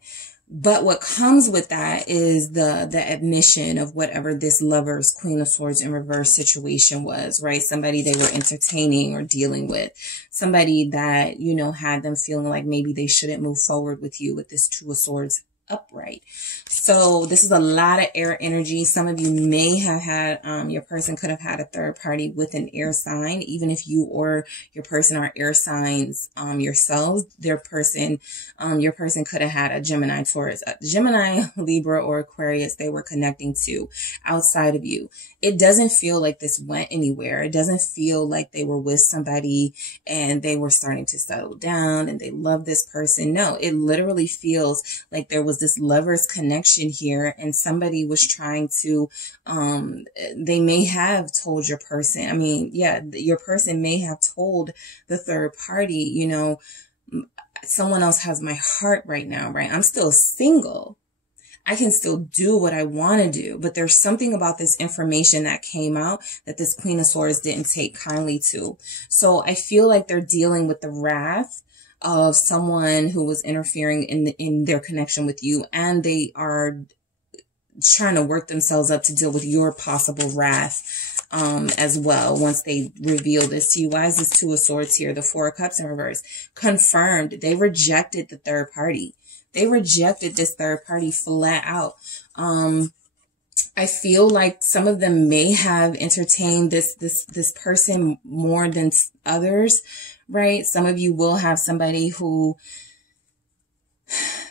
But what comes with that is the admission of whatever this Lovers, Queen of Swords in reverse situation was, right? Somebody they were entertaining or dealing with, somebody that, you know, had them feeling like maybe they shouldn't move forward with you with this Two of Swords upright. So this is a lot of air energy. Some of you may have had, your person could have had a third party with an air sign. Even if you or your person are air signs yourselves, your person could have had a Gemini, Taurus, Gemini, Libra, or Aquarius they were connecting to outside of you. It doesn't feel like this went anywhere. It doesn't feel like they were with somebody and they were starting to settle down and they love this person. No, it literally feels like there was this Lovers connection here, and somebody was trying to, they may have told your person, I mean, yeah, your person may have told the third party, you know, someone else has my heart right now, right? I'm still single. I can still do what I want to do, but there's something about this information that came out that this Queen of Swords didn't take kindly to. So I feel like they're dealing with the wrath of someone who was interfering in their connection with you, and they are trying to work themselves up to deal with your possible wrath as well once they reveal this to you. Why is this Two of Swords here? The Four of Cups in reverse. Confirmed. They rejected the third party. They rejected this third party flat out. I feel like some of them may have entertained this person more than others, right? Some of you will have somebody who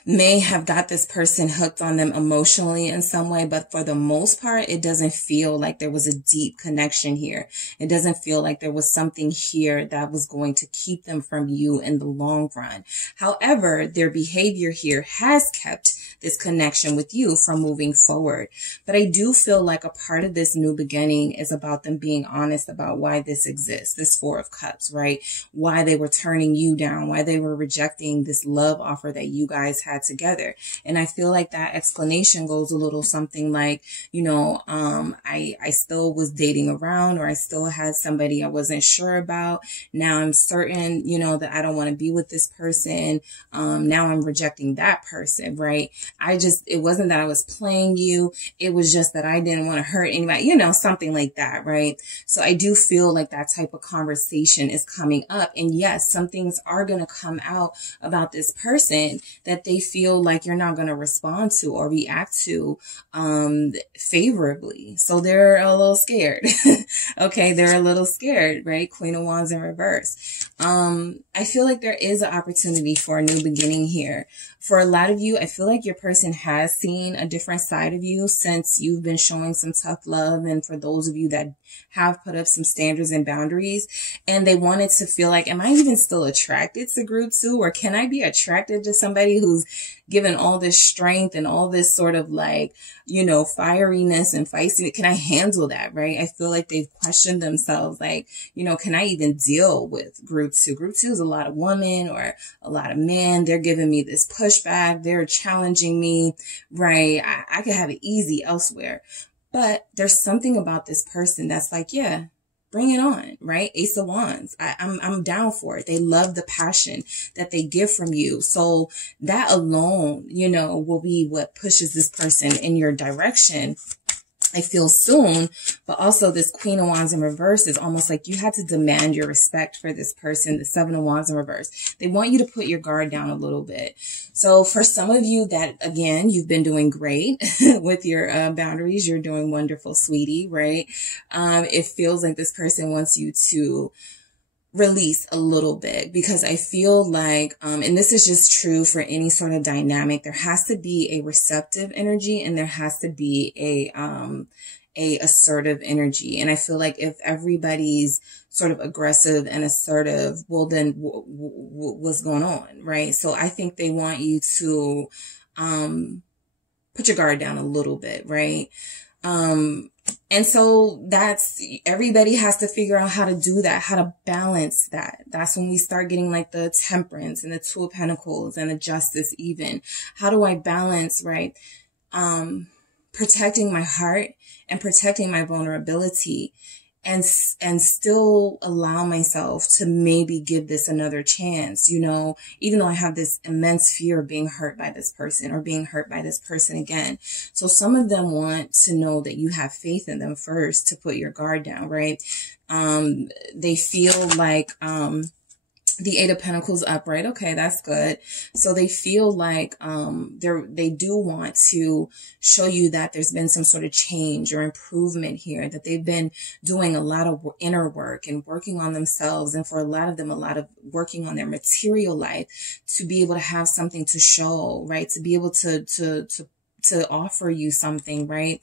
may have got this person hooked on them emotionally in some way, but for the most part, it doesn't feel like there was a deep connection here. It doesn't feel like there was something here that was going to keep them from you in the long run. However, their behavior here has kept this connection with you from moving forward. But I do feel like a part of this new beginning is about them being honest about why this exists, this Four of Cups, right? Why they were turning you down, why they were rejecting this love offer that you guys had together. And I feel like that explanation goes a little something like, you know, I still was dating around, or I still had somebody I wasn't sure about. Now I'm certain, you know, that I don't want to be with this person. Now I'm rejecting that person, right? It wasn't that I was playing you. It was just that I didn't want to hurt anybody, you know, something like that, right? So I do feel like that type of conversation is coming up. And yes, some things are going to come out about this person that they feel like you're not going to respond to or react to favorably. So they're a little scared. Okay, they're a little scared, right? Queen of Wands in reverse. I feel like there is an opportunity for a new beginning here. For a lot of you, I feel like your person has seen a different side of you since you've been showing some tough love. And for those of you that have put up some standards and boundaries, and they wanted to feel like, am I even still attracted to group 2? Or can I be attracted to somebody who's given all this strength and all this sort of like, you know, fieriness and feistiness? Can I handle that, right? I feel like they've questioned themselves, like, you know, can I even deal with group 2? Group 2 is a lot of women or a lot of men. They're giving me this pushback. They're challenging me, right? I could have it easy elsewhere. But there's something about this person that's like, yeah, bring it on, right? Ace of Wands. I'm down for it. They love the passion that they give from you. So that alone, you know, will be what pushes this person in your direction, I feel soon. But also this Queen of Wands in reverse is almost like you had to demand your respect for this person. The Seven of Wands in reverse. They want you to put your guard down a little bit. So for some of you that, again, you've been doing great with your boundaries. You're doing wonderful, sweetie, right? It feels like this person wants you to release a little bit, because I feel like, and this is just true for any sort of dynamic, there has to be a receptive energy and there has to be a assertive energy. And I feel like if everybody's sort of aggressive and assertive, well, then what's going on, right? So I think they want you to, put your guard down a little bit, right? And so everybody has to figure out how to do that, how to balance that. That's when we start getting like the Temperance and the Two of Pentacles and the Justice even. How do I balance, right? Protecting my heart and protecting my vulnerability, and still allow myself to maybe give this another chance, you know, even though I have this immense fear of being hurt by this person or being hurt by this person again. So some of them want to know that you have faith in them first to put your guard down, right? They feel like, the Eight of Pentacles upright. Okay, that's good. So they feel like they do want to show you that there's been some sort of change or improvement here, that they've been doing a lot of inner work and working on themselves. And for a lot of them, a lot of working on their material life to be able to have something to show, right? To be able to offer you something, right?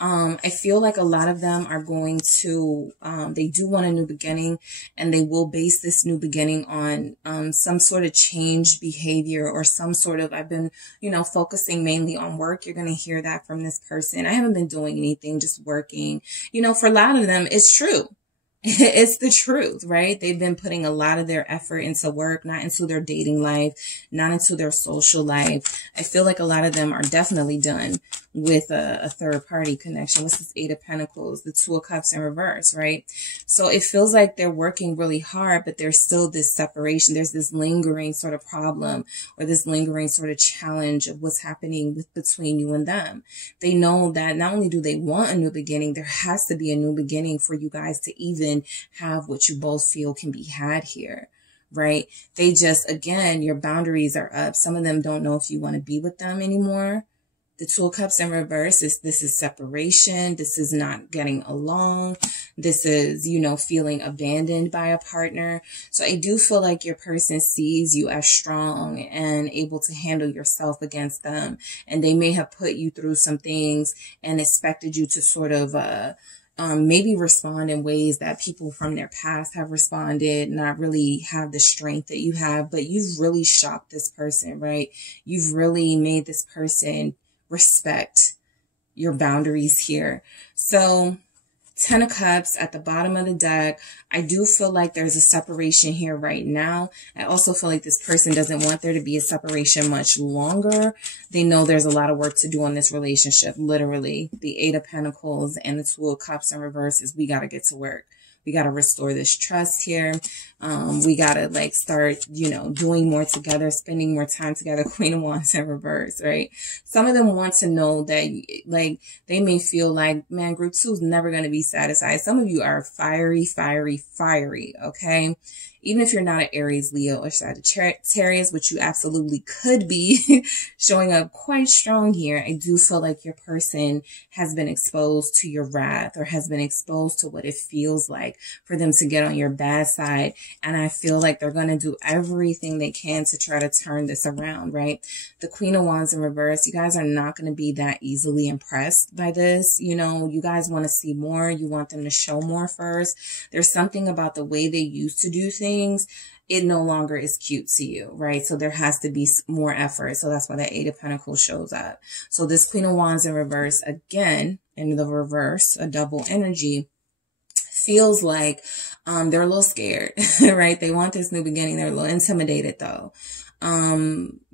I feel like a lot of them are going to, they do want a new beginning, and they will base this new beginning on some sort of changed behavior or some sort of, I've been, you know, focusing mainly on work. You're going to hear that from this person. I haven't been doing anything, just working. You know, for a lot of them, it's true. It's the truth, right? They've been putting a lot of their effort into work, not into their dating life, not into their social life. I feel like a lot of them are definitely done with a third party connection. What's this Eight of Pentacles? The Two of Cups in reverse, right? So it feels like they're working really hard, but there's still this separation. There's this lingering sort of problem or this lingering sort of challenge of what's happening between you and them. They know that not only do they want a new beginning, there has to be a new beginning for you guys to even have what you both feel can be had here, right? They just, again, your boundaries are up. Some of them don't know if you want to be with them anymore. The Two of Cups in reverse is, this is separation. This is not getting along. This is, you know, feeling abandoned by a partner. So I do feel like your person sees you as strong and able to handle yourself against them. And they may have put you through some things and expected you to sort of, maybe respond in ways that people from their past have responded, not really have the strength that you have, but you've really shocked this person, right? You've really made this person respect your boundaries here. So 10 of Cups at the bottom of the deck. I do feel like there's a separation here right now. I also feel like this person doesn't want there to be a separation much longer. They know there's a lot of work to do on this relationship. Literally, the 8 of Pentacles and the 2 of Cups in reverse is we got to get to work. We got to restore this trust here. We got to like start, you know, doing more together, spending more time together. Queen of Wands in reverse, right? Some of them want to know that, like, they may feel like, man, group 2 is never going to be satisfied. Some of you are fiery, fiery, fiery, okay? Even if you're not an Aries, Leo, or Sagittarius, which you absolutely could be, showing up quite strong here, I do feel like your person has been exposed to your wrath or has been exposed to what it feels like for them to get on your bad side. And I feel like they're going to do everything they can to try to turn this around, right? The Queen of Wands in reverse, you guys are not going to be that easily impressed by this. You know, you guys want to see more. You want them to show more first. There's something about the way they used to do things. It no longer is cute to you, right? So there has to be more effort. So that's why that 8 of Pentacles shows up. So this Queen of Wands in reverse, again, in the reverse, a double energy, feels like they're a little scared, right? They want this new beginning. They're a little intimidated though,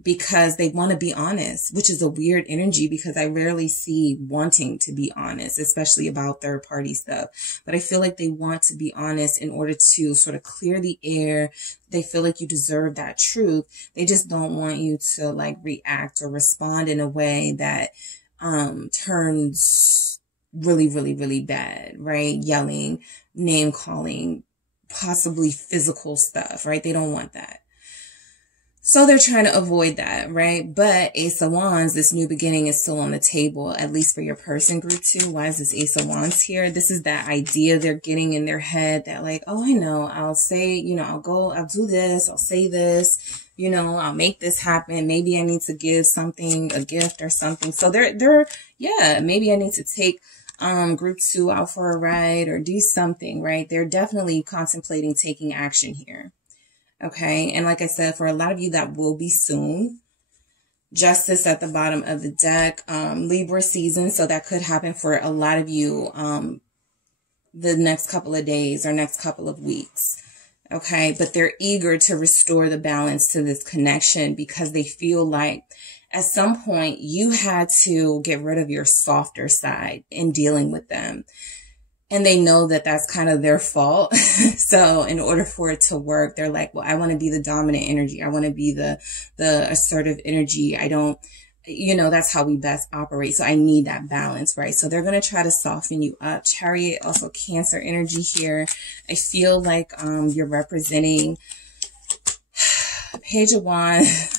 because they want to be honest, which is a weird energy because I rarely see wanting to be honest, especially about third party stuff. But I feel like they want to be honest in order to sort of clear the air. They feel like you deserve that truth. They just don't want you to like react or respond in a way that turns really, really, really bad, right? Yelling, name calling, possibly physical stuff, right? They don't want that. So they're trying to avoid that, right? But Ace of Wands, this new beginning is still on the table, at least for your person, group 2. Why is this Ace of Wands here? This is that idea they're getting in their head that like, oh, I know, I'll say, you know, I'll do this, I'll say this, you know, I'll make this happen. Maybe I need to give something, a gift or something. So yeah, maybe I need to take group 2 out for a ride or do something, right? They're definitely contemplating taking action here. Okay. And like I said, for a lot of you, that will be soon. Justice at the bottom of the deck, Libra season. So that could happen for a lot of you, the next couple of days or next couple of weeks. Okay. But they're eager to restore the balance to this connection because they feel like at some point you had to get rid of your softer side in dealing with them. And they know that that's kind of their fault. So in order for it to work, they're like, well, I want to be the dominant energy. I want to be the assertive energy. I don't, you know, that's how we best operate. So I need that balance, right? So they're going to try to soften you up. Chariot, also Cancer energy here. I feel like you're representing Page of Wands.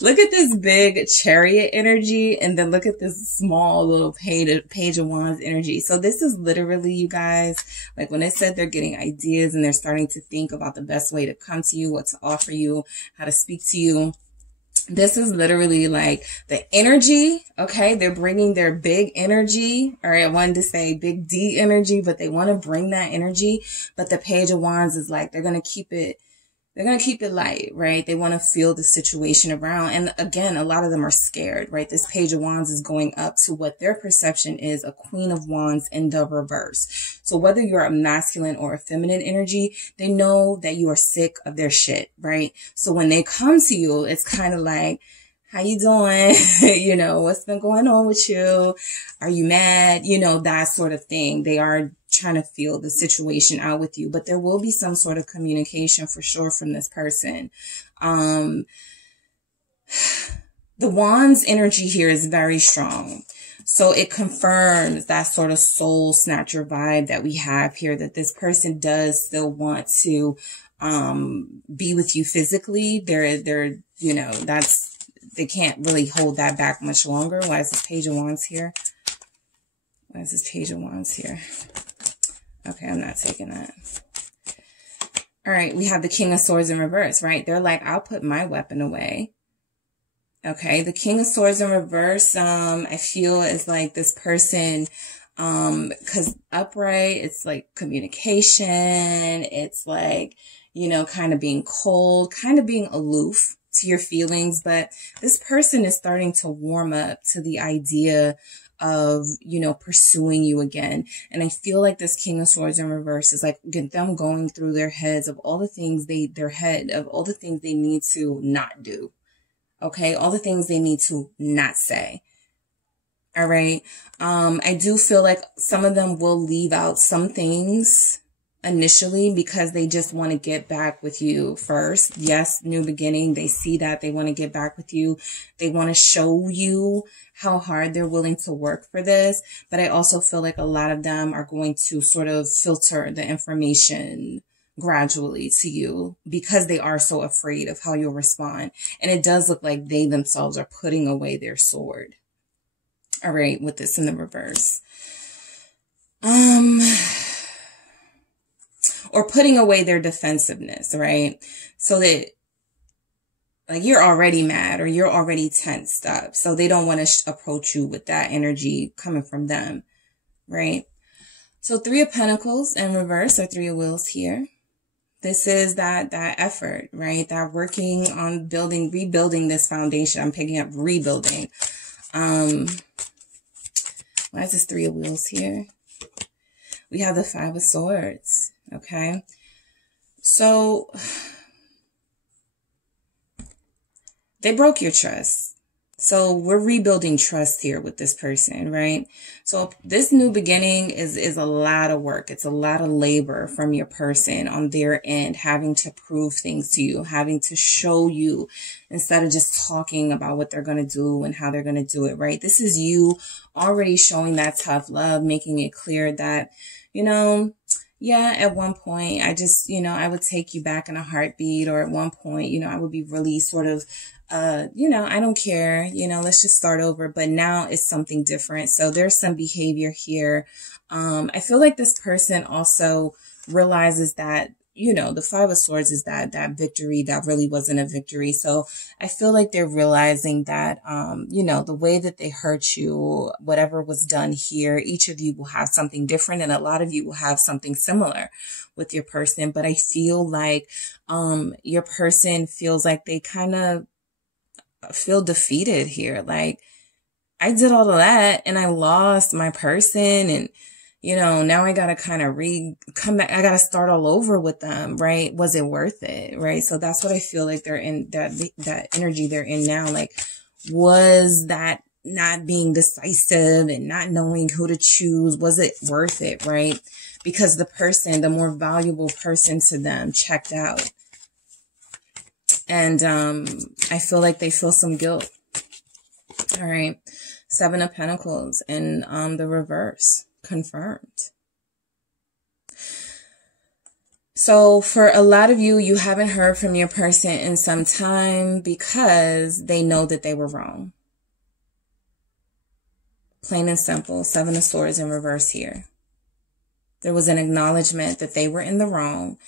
Look at this big Chariot energy and then look at this small little Page of Wands energy. So this is literally, you guys, like when it said they're getting ideas and they're starting to think about the best way to come to you, what to offer you, how to speak to you. This is literally like the energy, okay? They're bringing their big energy. All right, I wanted to say big D energy, but they want to bring that energy. But the Page of Wands is like, they're going to keep it light, right? They want to feel the situation around. And again, a lot of them are scared, right? This Page of Wands is going up to what their perception is, a Queen of Wands in the reverse. So whether you're a masculine or a feminine energy, they know that you are sick of their shit, right? So when they come to you, it's kind of like, how you doing? You know, what's been going on with you? Are you mad? You know, that sort of thing. They are trying to feel the situation out with you, but there will be some sort of communication for sure from this person. The Wands energy here is very strong. So it confirms that sort of soul snatcher vibe that we have here, that this person does still want to, be with you physically. They're, you know, they can't really hold that back much longer. Why is this Page of Wands here? Why is this Page of Wands here? Okay, I'm not taking that. All right, we have the King of Swords in reverse, right? They're like, I'll put my weapon away. Okay, the King of Swords in reverse, I feel is like this person, because upright, it's like communication. It's like, you know, kind of being cold, kind of being aloof to your feelings. But this person is starting to warm up to the idea of, you know, pursuing you again. And I feel like this King of Swords in reverse is like them going through their heads of all the things all the things they need to not do. Okay. All the things they need to not say. All right. I do feel like some of them will leave out some things initially because they just want to get back with you first. Yes, new beginning. They see that they want to get back with you. They want to show you how hard they're willing to work for this. But I also feel like a lot of them are going to sort of filter the information gradually to you because they are so afraid of how you'll respond. And it does look like they themselves are putting away their sword. All right, with this in the reverse. Or putting away their defensiveness, right? So that like you're already mad or you're already tensed up. So they don't want to approach you with that energy coming from them, right? So Three of Pentacles in reverse or Three of Wheels here. This is that effort, right? That working on rebuilding this foundation. I'm picking up rebuilding. Why is this Three of Wheels here? We have the Five of Swords. Okay. So they broke your trust. So we're rebuilding trust here with this person, right? So this new beginning is a lot of work. It's a lot of labor from your person on their end, having to prove things to you, having to show you instead of just talking about what they're going to do and how they're going to do it, right? This is you already showing that tough love, making it clear that, you know, yeah, at one point, I just, you know, I would take you back in a heartbeat, or at one point, you know, I would be really sort of, you know, I don't care, you know, let's just start over. But now it's something different. So there's some behavior here. I feel like this person also realizes that, you know, the Five of Swords is that victory that really wasn't a victory. So I feel like they're realizing that, you know, the way that they hurt you, whatever was done here, each of you will have something different, and a lot of you will have something similar with your person. But I feel like, your person feels like they kind of feel defeated here. Like, I did all of that and I lost my person, and you know, now I got to kind of come back. I got to start all over with them, right? Was it worth it? Right? So that's what I feel like they're in, that energy they're in now. Like, was that not being decisive and not knowing who to choose, was it worth it? Right? Because the person, the more valuable person to them, checked out. And I feel like they feel some guilt. All right. Seven of Pentacles in the reverse. Confirmed. So for a lot of you, you haven't heard from your person in some time because they know that they were wrong. Plain and simple. Seven of Swords in reverse here. There was an acknowledgement that they were in the wrong,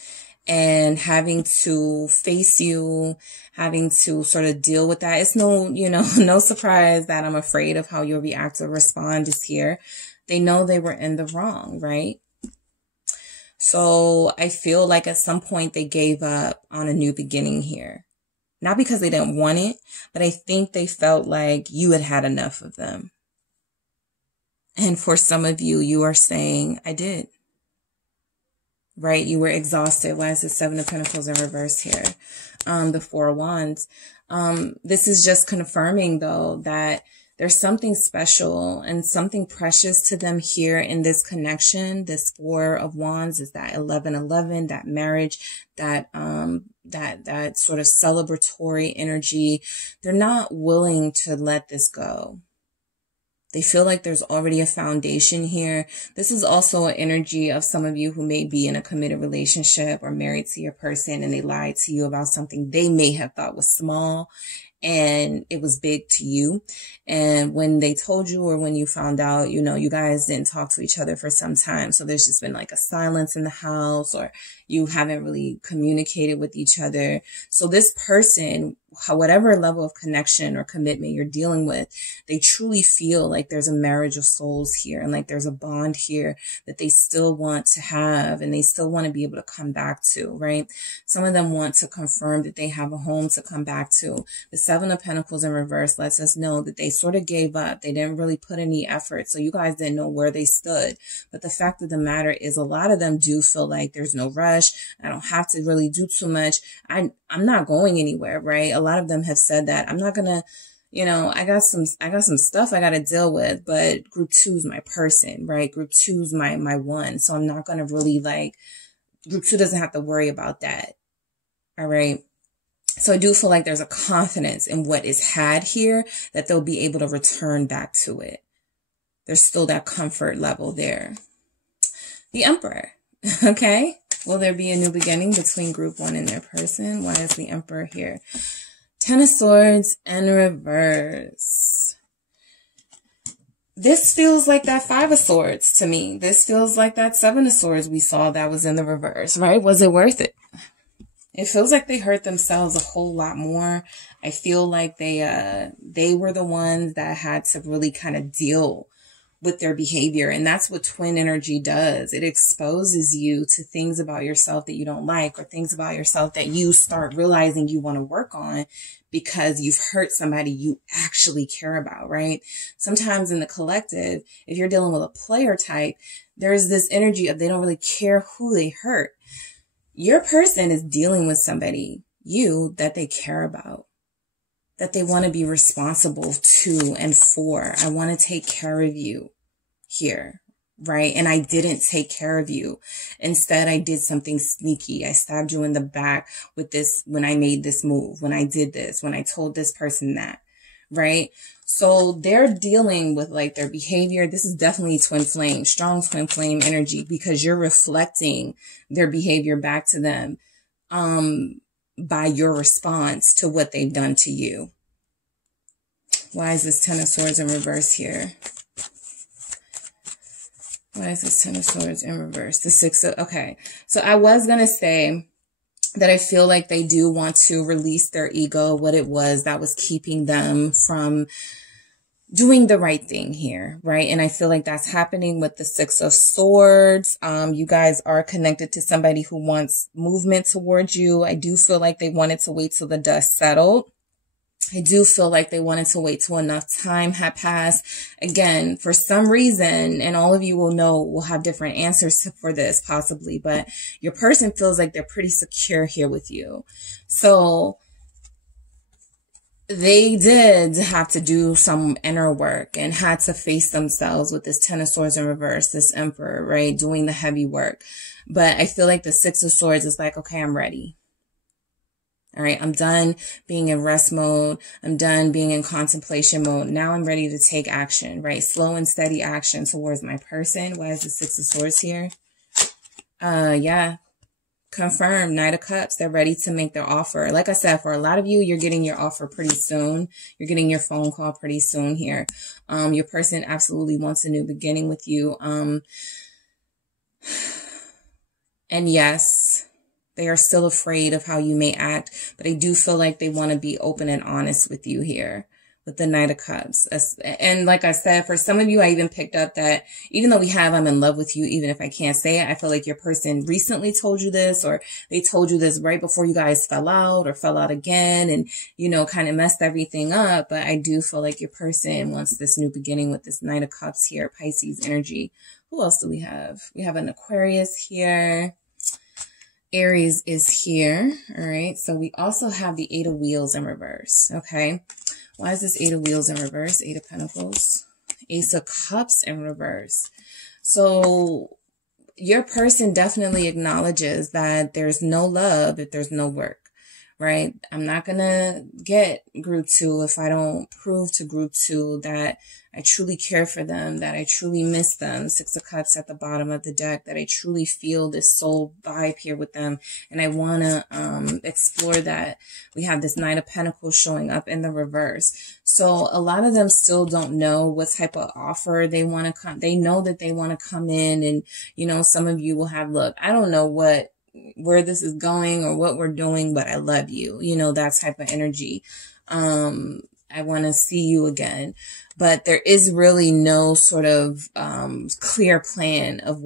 and having to face you, having to sort of deal with that. It's no, you know, no surprise that I'm afraid of how you'll react or respond is here. They know they were in the wrong, right? So I feel like at some point they gave up on a new beginning here. Not because they didn't want it, but I think they felt like you had had enough of them. And for some of you, you are saying, I did. Right? You were exhausted. Why is the Seven of Pentacles in reverse here? The Four of Wands. This is just confirming, though, that there's something special and something precious to them here in this connection. This Four of Wands is that 11-11, that marriage, that sort of celebratory energy. They're not willing to let this go. They feel like there's already a foundation here. This is also an energy of some of you who may be in a committed relationship or married to your person, and they lied to you about something they may have thought was small. and it was big to you. And when they told you, or when you found out, you know, you guys didn't talk to each other for some time. So there's just been like a silence in the house, or you haven't really communicated with each other. So this person, whatever level of connection or commitment you're dealing with, they truly feel like there's a marriage of souls here, and like there's a bond here that they still want to have, and they still want to be able to come back to, right? Some of them want to confirm that they have a home to come back to. The Seven of Pentacles in reverse lets us know that they sort of gave up. They didn't really put any effort. So you guys didn't know where they stood. But the fact of the matter is, a lot of them do feel like there's no rush. I don't have to really do too much. I'm not going anywhere, right? A lot of them have said that. I'm not going to, you know, I got some stuff I got to deal with, but group 2 is my person, right? Group 2 is my one. So I'm not going to really like, group 2 doesn't have to worry about that. All right. So I do feel like there's a confidence in what is had here that they'll be able to return back to it. There's still that comfort level there. The Emperor. Okay. Will there be a new beginning between group 1 and their person? Why is the Emperor here? 10 of Swords in reverse. This feels like that 5 of Swords to me. This feels like that 7 of Swords we saw that was in the reverse, right? Was it worth it? It feels like they hurt themselves a whole lot more. I feel like they were the ones that had to really kind of deal with their behavior. And that's what twin energy does. It exposes you to things about yourself that you don't like, or things about yourself that you start realizing you want to work on because you've hurt somebody you actually care about, right? Sometimes in the collective, if you're dealing with a player type, there's this energy of they don't really care who they hurt. Your person is dealing with somebody, you, that they care about, that they want to be responsible to and for. I want to take care of you here, right? And I didn't take care of you. Instead, I did something sneaky. I stabbed you in the back with this when I made this move, when I did this, when I told this person that, right? So they're dealing with like their behavior. This is definitely twin flame, strong twin flame energy, because you're reflecting their behavior back to them by your response to what they've done to you. Why is this 10 of Swords in reverse here? Why is this 10 of Swords in reverse? The 6 of, okay. So I was going to say that I feel like they do want to release their ego, what it was that was keeping them from doing the right thing here, right? And I feel like that's happening with the 6 of Swords. You guys are connected to somebody who wants movement towards you. I do feel like they wanted to wait till the dust settled. I do feel like they wanted to wait till enough time had passed. Again, for some reason, and all of you will know, will have different answers for this possibly, but your person feels like they're pretty secure here with you. So they did have to do some inner work and had to face themselves with this 10 of Swords in reverse, this Emperor, right? Doing the heavy work. But I feel like the 6 of Swords is like, okay, I'm ready. All right, I'm done being in rest mode. I'm done being in contemplation mode. Now I'm ready to take action, right? Slow and steady action towards my person. Why is the 6 of Swords here? Yeah. Confirmed. Knight of Cups. They're ready to make their offer. Like I said, for a lot of you, you're getting your offer pretty soon. You're getting your phone call pretty soon here. Your person absolutely wants a new beginning with you. And yes, they are still afraid of how you may act, but I do feel like they want to be open and honest with you here with the Knight of Cups. And like I said, for some of you, I even picked up that even though we have I'm in love with you, even if I can't say it, I feel like your person recently told you this, or they told you this right before you guys fell out or fell out again and, you know, kind of messed everything up. But I do feel like your person wants this new beginning with this Knight of Cups here, Pisces energy. Who else do we have? We have an Aquarius here. Aries is here. All right. So we also have the 8 of Wheels in reverse. Okay. Why is this 8 of Wheels in reverse? 8 of Pentacles. Ace of Cups in reverse. So your person definitely acknowledges that there's no love if there's no work, right? I'm not going to get group 2 if I don't prove to group 2 that I truly care for them, that I truly miss them. 6 of Cups at the bottom of the deck, that I truly feel this soul vibe here with them. And I want to explore that. We have this Knight of Pentacles showing up in the reverse. So a lot of them still don't know what type of offer they want to come. They know that they want to come in, and, you know, some of you will have, look, I don't know where this is going or what we're doing, but I love you. You know, that type of energy. I want to see you again. But there is really no sort of clear plan of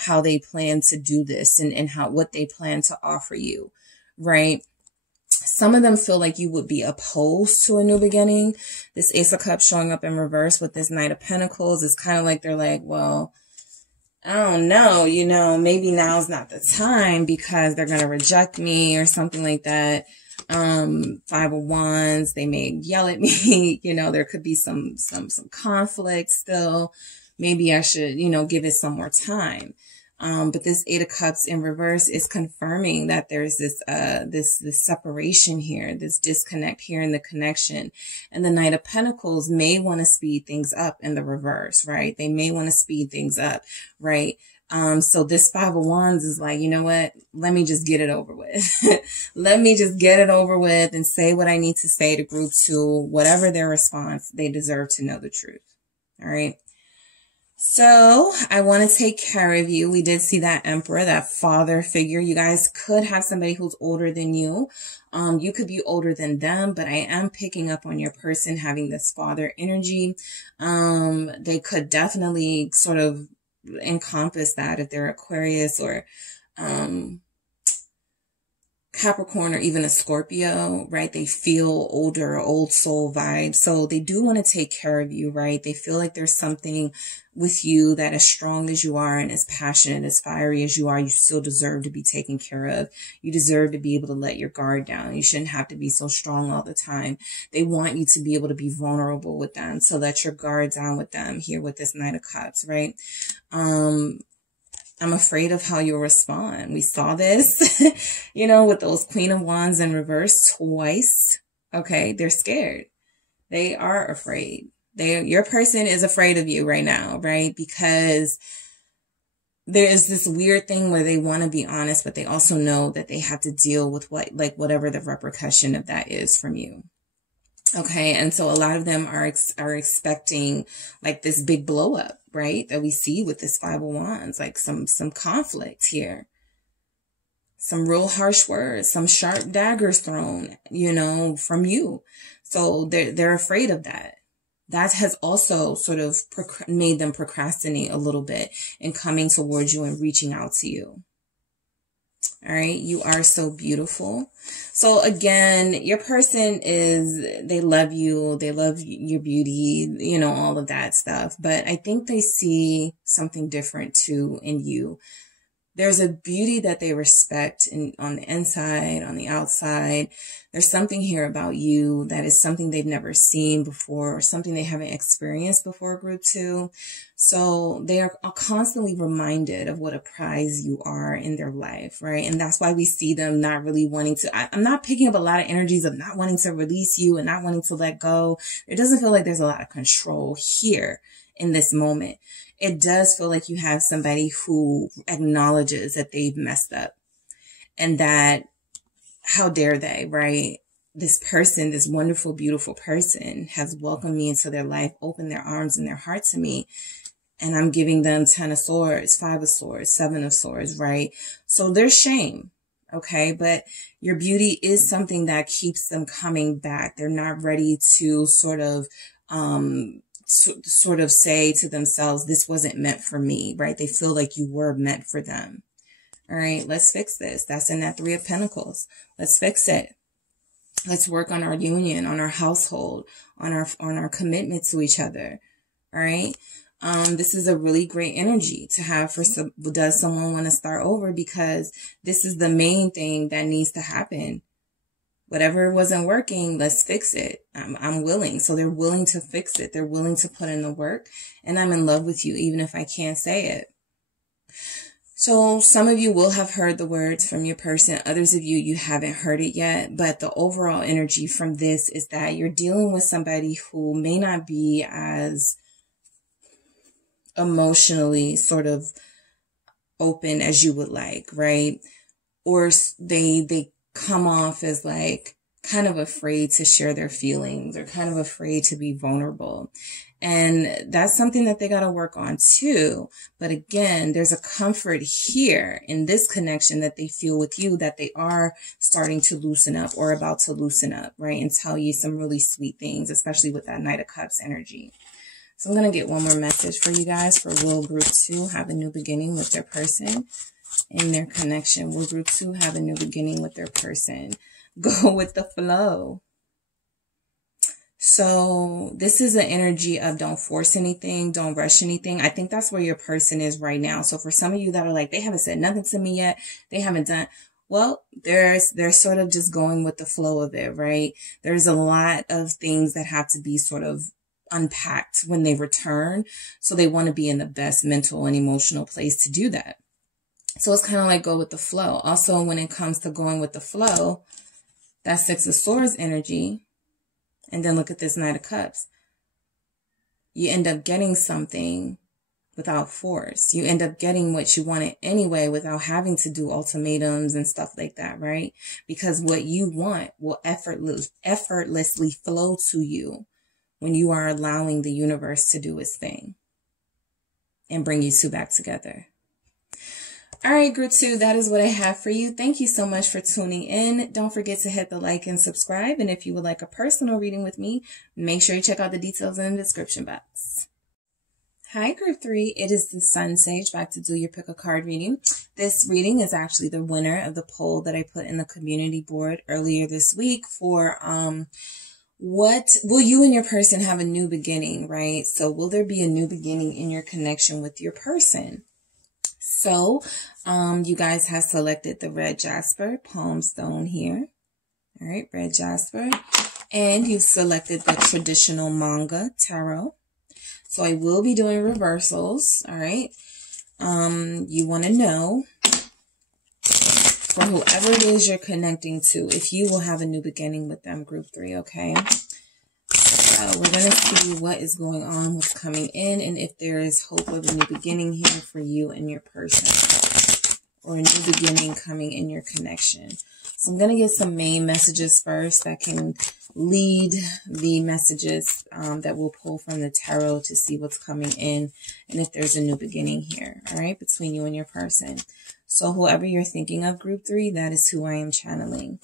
how they plan to do this, and what they plan to offer you, right? Some of them feel like you would be opposed to a new beginning. This Ace of Cups showing up in reverse with this Knight of Pentacles is kind of like they're like, well, I don't know, you know, maybe now's not the time because they're going to reject me or something like that. 5 of Wands, they may yell at me, you know, there could be some conflict still. Maybe I should, you know, give it some more time. But this 8 of Cups in reverse is confirming that there's this separation here, this disconnect here in the connection. And the Knight of Pentacles may want to speed things up in the reverse, right? They may want to speed things up, right? So this 5 of Wands is like, you know what? Let me just get it over with. Let me just get it over with and say what I need to say to group 2, whatever their response, they deserve to know the truth. All right. So I want to take care of you. We did see that Emperor, that father figure. You guys could have somebody who's older than you. You could be older than them, but I am picking up on your person having this father energy. They could definitely sort of encompass that if they're Aquarius or Capricorn or even a Scorpio, right? They feel older, old soul vibe. So they do want to take care of you, right? They feel like there's something with you that as strong as you are and as passionate, as fiery as you are, you still deserve to be taken care of. You deserve to be able to let your guard down. You shouldn't have to be so strong all the time. They want you to be able to be vulnerable with them. So let your guard down with them here with this Knight of Cups, right? I'm afraid of how you'll respond. We saw this, you know, with those Queen of Wands in reverse twice. Okay. They're scared. They are afraid. Your person is afraid of you right now, right? Because there is this weird thing where they want to be honest, but they also know that they have to deal with whatever the repercussion of that is from you. Okay. And so a lot of them are expecting like this big blow up, right? That we see with this 5 of Wands, like some conflict here, some real harsh words, some sharp daggers thrown, you know, from you. So they're afraid of that. That has also sort of made them procrastinate a little bit in coming towards you and reaching out to you. All right. You are so beautiful. So again, your person they love you. They love your beauty, you know, all of that stuff. But I think they see something different too in you. There's a beauty that they respect on the inside, on the outside. There's something here about you that is something they've never seen before or something they haven't experienced before, group 2. So they are constantly reminded of what a prize you are in their life, right? And that's why we see them not really wanting to, I'm not picking up a lot of energies of not wanting to release you and not wanting to let go. It doesn't feel like there's a lot of control here in this moment. It does feel like you have somebody who acknowledges that they've messed up and that how dare they, right? This person, this wonderful, beautiful person has welcomed me into their life, opened their arms and their heart to me. And I'm giving them 10 of Swords, 5 of Swords, 7 of Swords, right? So there's shame. Okay. But your beauty is something that keeps them coming back. They're not ready to sort of say to themselves, this wasn't meant for me, right? They feel like you were meant for them. All right, let's fix this. That's in that 3 of Pentacles. Let's fix it. Let's work on our union, on our household, on our commitment to each other. All right. This is a really great energy to have for does someone want to start over? Because this is the main thing that needs to happen. Whatever wasn't working, let's fix it. I'm willing. So they're willing to fix it. They're willing to put in the work. And I'm in love with you, even if I can't say it. So some of you will have heard the words from your person. Others of you, you haven't heard it yet. But the overall energy from this is that you're dealing with somebody who may not be as emotionally sort of open as you would like, right? Or they come off as like kind of afraid to share their feelings or kind of afraid to be vulnerable. And that's something that they got to work on too. But again, there's a comfort here in this connection that they feel with you, that they are starting to loosen up or about to loosen up, right? And tell you some really sweet things, especially with that Knight of Cups energy. So I'm going to get one more message for you guys for will group 2 have a new beginning with their person in their connection. Will group 2 have a new beginning with their person? Go with the flow. So this is an energy of don't force anything, don't rush anything. I think that's where your person is right now. So for some of you that are like, they haven't said nothing to me yet, they haven't done, well, they're sort of just going with the flow of it, right? There's a lot of things that have to be sort of unpacked when they return. So they want to be in the best mental and emotional place to do that. So it's kind of like go with the flow. Also, when it comes to going with the flow, that 6 of Swords energy, and then look at this Knight of Cups. You end up getting something without force. You end up getting what you wanted anyway without having to do ultimatums and stuff like that, right? Because what you want will effortlessly flow to you when you are allowing the universe to do its thing and bring you two back together. All right, group 2, that is what I have for you. Thank you so much for tuning in. Don't forget to hit the like and subscribe. And if you would like a personal reading with me, make sure you check out the details in the description box. Hi, group 3. It is the SunSage back to do your pick a card reading. This reading is actually the winner of the poll that I put in the community board earlier this week for what will you and your person have a new beginning, right? So will there be a new beginning in your connection with your person? So, you guys have selected the red jasper palm stone here. All right, red jasper. And you've selected the traditional manga tarot. So I will be doing reversals. All right. You want to know for whoever it is you're connecting to, if you will have a new beginning with them, group 3. Okay. We're going to see what is going on, what's coming in, and if there is hope of a new beginning here for you and your person, or a new beginning coming in your connection. So I'm going to get some main messages first that can lead the messages that we'll pull from the tarot to see what's coming in and if there's a new beginning here, all right, between you and your person. So whoever you're thinking of, group 3, that is who I am channeling.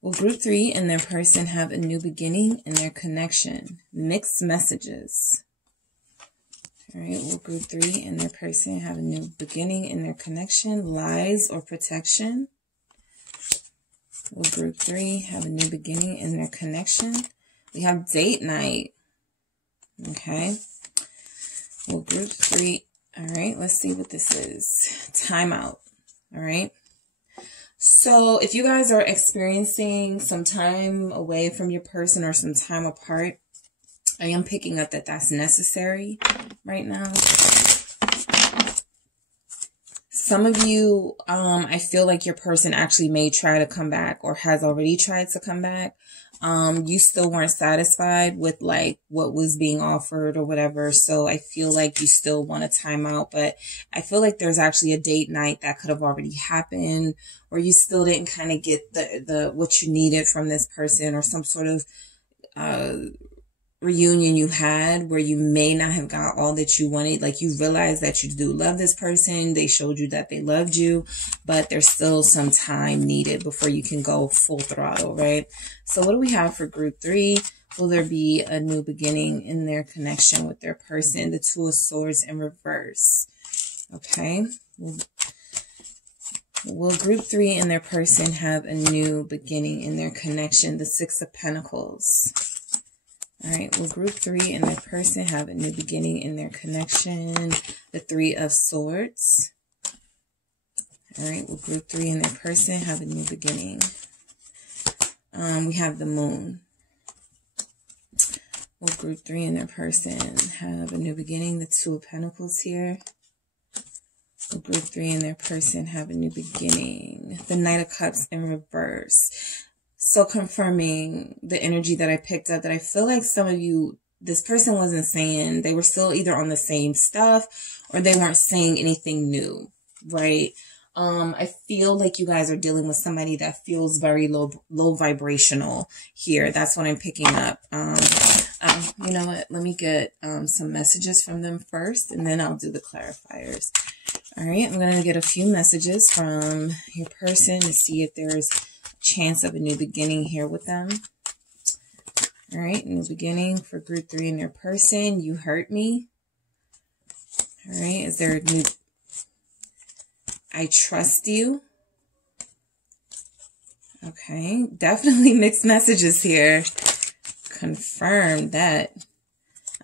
Will group 3 and their person have a new beginning in their connection? Mixed messages. All right, will group 3 and their person have a new beginning in their connection? Lies or protection? Will group 3 have a new beginning in their connection? We have date night. Okay. Will group 3, all right, let's see what this is. Timeout. All right. So if you guys are experiencing some time away from your person or some time apart, I am picking up that that's necessary right now. Some of you, I feel like your person actually may try to come back or has already tried to come back. You still weren't satisfied with like what was being offered or whatever. So I feel like you still want a timeout, but I feel like there's actually a date night that could have already happened, or you still didn't kind of get the what you needed from this person, or some sort of reunion you had where you may not have got all that you wanted. Like you realized that you do love this person. They showed you that they loved you, but there's still some time needed before you can go full throttle, right? So what do we have for group 3? Will there be a new beginning in their connection with their person? The 2 of Swords in reverse. Okay. Will group 3 and their person have a new beginning in their connection? The 6 of Pentacles. All right, will group 3 and their person have a new beginning in their connection? The 3 of Swords. All right, will group 3 and their person have a new beginning? We have the Moon. Will group 3 and their person have a new beginning? The 2 of Pentacles here. Group 3 and their person have a new beginning. The Knight of Cups in reverse. So confirming the energy that I picked up, that I feel like some of you, this person wasn't saying, they were still either on the same stuff or they weren't saying anything new, right? I feel like you guys are dealing with somebody that feels very low vibrational here. That's what I'm picking up. You know what? Let me get some messages from them first, and then I'll do the clarifiers. All right, I'm going to get a few messages from your person to see if there's a chance of a new beginning here with them. All right, new beginning for Group 3 and their person. You hurt me. All right, is there a new... I trust you. Okay, definitely mixed messages here. Confirm that.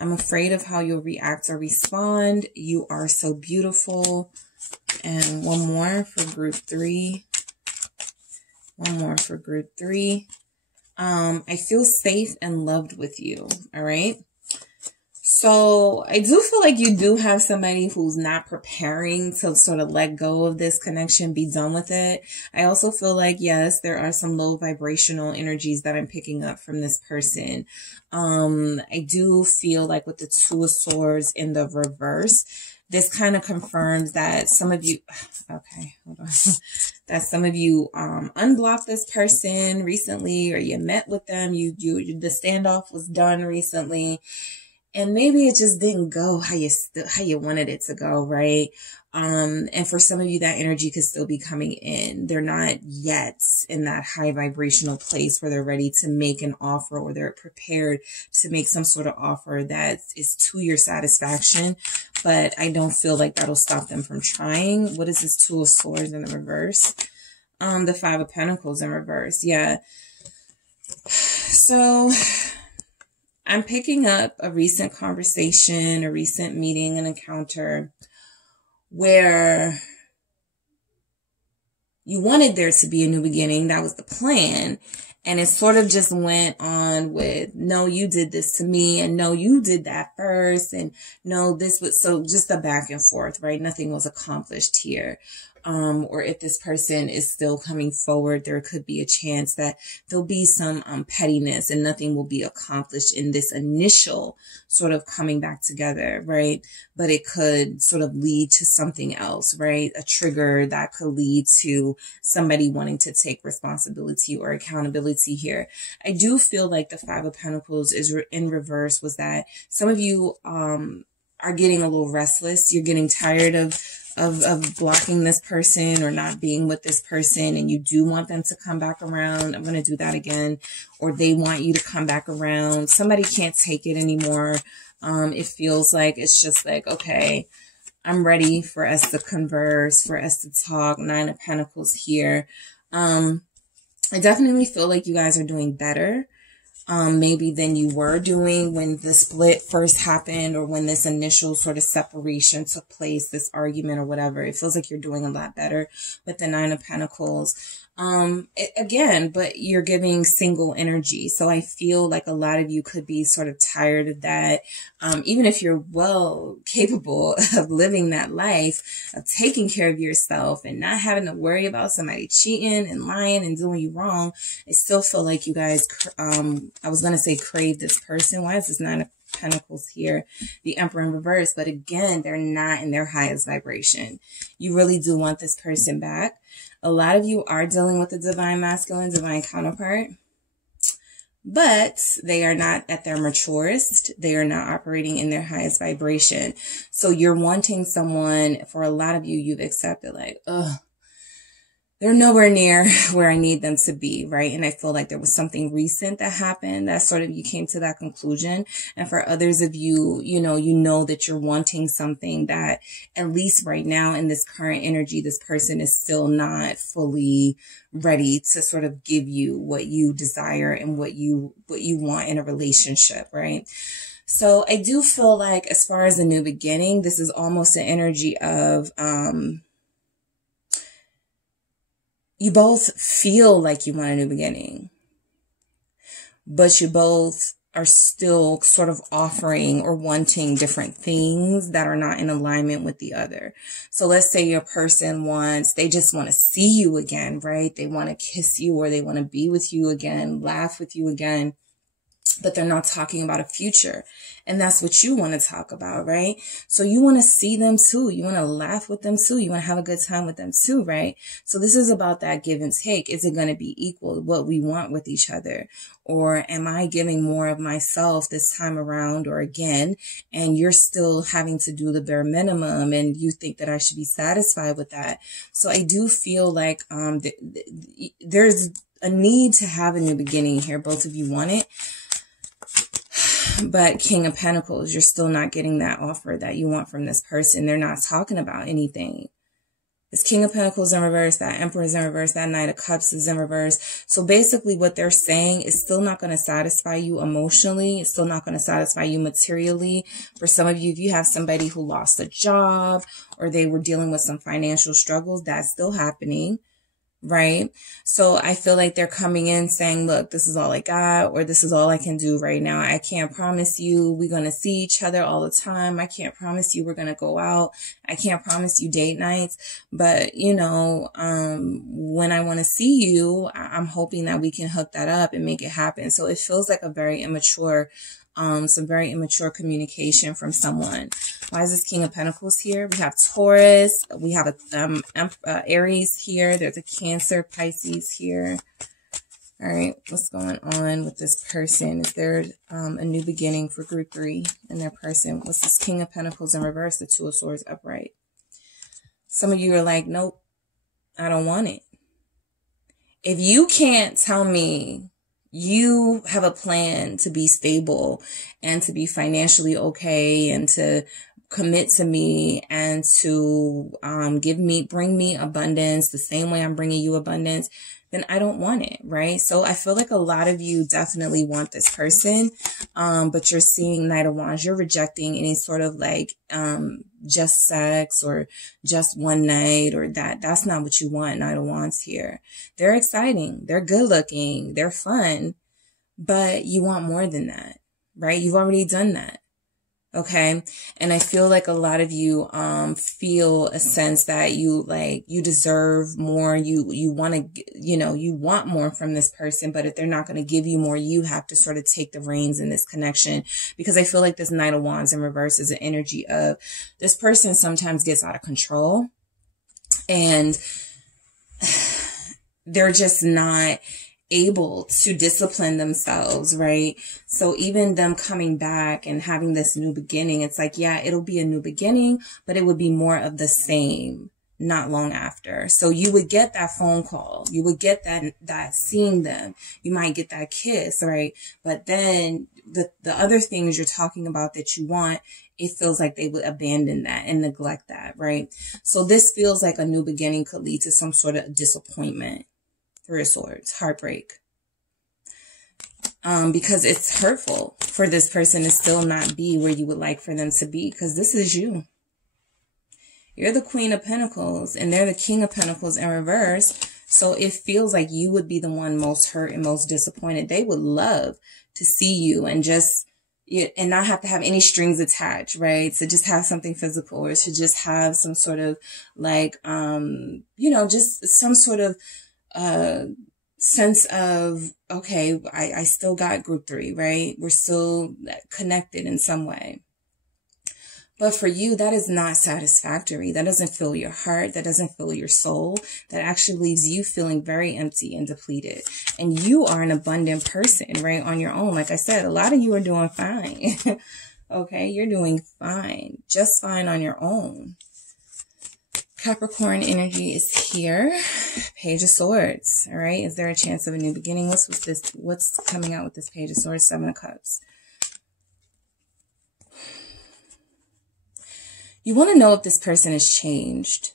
I'm afraid of how you'll react or respond. You are so beautiful. And one more for Group 3. One more for Group 3. I feel safe and loved with you. All right. So I do feel like you do have somebody who's not preparing to sort of let go of this connection, be done with it. I also feel like, yes, there are some low vibrational energies that I'm picking up from this person. I do feel like with the Two of Swords in the reverse, this kind of confirms that some of you, okay, hold on, that some of you unblocked this person recently, or you met with them, the standoff was done recently. And maybe it just didn't go how you wanted it to go, right? And for some of you, that energy could still be coming in. They're not yet in that high vibrational place where they're ready to make an offer, or they're prepared to make some sort of offer that is to your satisfaction. But I don't feel like that'll stop them from trying. What is this Two of Swords in the reverse? The Five of Pentacles in reverse. Yeah. So I'm picking up a recent conversation, a recent meeting, an encounter where you wanted there to be a new beginning. That was the plan. And it sort of just went on with, no, you did this to me, and no, you did that first, and no, this was, so just a back and forth, right? Nothing was accomplished here. Or if this person is still coming forward, there could be a chance that there'll be some pettiness and nothing will be accomplished in this initial sort of coming back together, right? But it could sort of lead to something else, right? A trigger that could lead to somebody wanting to take responsibility or accountability here. I do feel like the Five of Pentacles is in reverse, was that some of you are getting a little restless. You're getting tired of blocking this person or not being with this person, and you do want them to come back around. I'm going to do that again. Or they want you to come back around. Somebody can't take it anymore. It feels like it's just like, okay, I'm ready for us to converse, for us to talk. Nine of Pentacles here. I definitely feel like you guys are doing better. Maybe than you were doing when the split first happened, or when this initial sort of separation took place, this argument or whatever. It feels like you're doing a lot better with the Nine of Pentacles. Again, but you're giving single energy. So I feel like a lot of you could be sort of tired of that. Even if you're well capable of living that life, of taking care of yourself and not having to worry about somebody cheating and lying and doing you wrong, I still feel like you guys, I was going to say crave this person. Why is this Nine of Pentacles here? The Emperor in reverse. But again, they're not in their highest vibration. You really do want this person back. A lot of you are dealing with the divine masculine, divine counterpart, but they are not at their maturest. They are not operating in their highest vibration. So you're wanting someone, for a lot of you, you've accepted like, ugh, they're nowhere near where I need them to be, right? And I feel like there was something recent that happened that sort of you came to that conclusion. And for others of you, you know that you're wanting something that, at least right now in this current energy, this person is still not fully ready to sort of give you what you desire and what you want in a relationship, right? So I do feel like, as far as a new beginning, this is almost an energy of, you both feel like you want a new beginning, but you both are still sort of offering or wanting different things that are not in alignment with the other. So let's say your person they just want to see you again, right? They want to kiss you, or they want to be with you again, laugh with you again, but they're not talking about a future. And that's what you want to talk about, right? So you want to see them too. You want to laugh with them too. You want to have a good time with them too, right? So this is about that give and take. Is it going to be equal, what we want with each other? Or am I giving more of myself this time around or again, and you're still having to do the bare minimum and you think that I should be satisfied with that? So I do feel like there's a need to have a new beginning here. Both of you want it. But King of Pentacles, you're still not getting that offer that you want from this person. They're not talking about anything. This King of Pentacles in reverse, that Emperor is in reverse, that Knight of Cups is in reverse. So basically what they're saying is still not going to satisfy you emotionally. It's still not going to satisfy you materially. For some of you, if you have somebody who lost a job or they were dealing with some financial struggles, that's still happening. Right? So I feel like they're coming in saying, look, this is all I got, or this is all I can do right now. I can't promise you we're going to see each other all the time. I can't promise you we're going to go out. I can't promise you date nights. But, you know, when I want to see you, I'm hoping that we can hook that up and make it happen. So it feels like a very immature some very immature communication from someone. Why is this King of Pentacles here? We have Taurus. We have a Aries here. There's a Cancer, Pisces here. All right, what's going on with this person? Is there a new beginning for group 3 in their person? What's this King of Pentacles in reverse? The Two of Swords upright. Some of you are like, nope, I don't want it. If you can't tell me you have a plan to be stable and to be financially okay and to commit to me and to bring me abundance the same way I'm bringing you abundance, then I don't want it, right? So I feel like a lot of you definitely want this person, but you're seeing Knight of Wands. You're rejecting any sort of like just sex or just one night or that. That's not what you want, Knight of Wands here. They're exciting. They're good looking. They're fun, but you want more than that, right? You've already done that. Okay. And I feel like a lot of you, feel a sense that you deserve more. You want to, you want more from this person, but if they're not going to give you more, you have to sort of take the reins in this connection, because I feel like this Knight of Wands in reverse is an energy of this person sometimes gets out of control and they're just not able to discipline themselves, right? So even them coming back and having this new beginning, it's like, yeah, it'll be a new beginning, but it would be more of the same not long after. So you would get that phone call, you would get that seeing them, you might get that kiss, right? But then the other things you're talking about that you want, it feels like they would abandon that and neglect that, right? So this feels like a new beginning could lead to some sort of disappointment. Three of Swords, heartbreak. Because it's hurtful for this person to still not be where you would like for them to be, because this is you. You're the Queen of Pentacles and they're the King of Pentacles in reverse. So it feels like you would be the one most hurt and most disappointed. They would love to see you and not have to have any strings attached, right? To just have something physical, or to just have some sort of like, just some sort of sense of, okay, I still got group 3, right? We're still connected in some way. But for you, that is not satisfactory. That doesn't fill your heart. That doesn't fill your soul. That actually leaves you feeling very empty and depleted. And you are an abundant person, right? On your own. Like I said, a lot of you are doing fine. Okay. You're doing fine. Just fine on your own. Capricorn energy is here. Page of Swords. All right. Is there a chance of a new beginning? What's coming out with this Page of Swords? 7 of Cups. You want to know if this person has changed.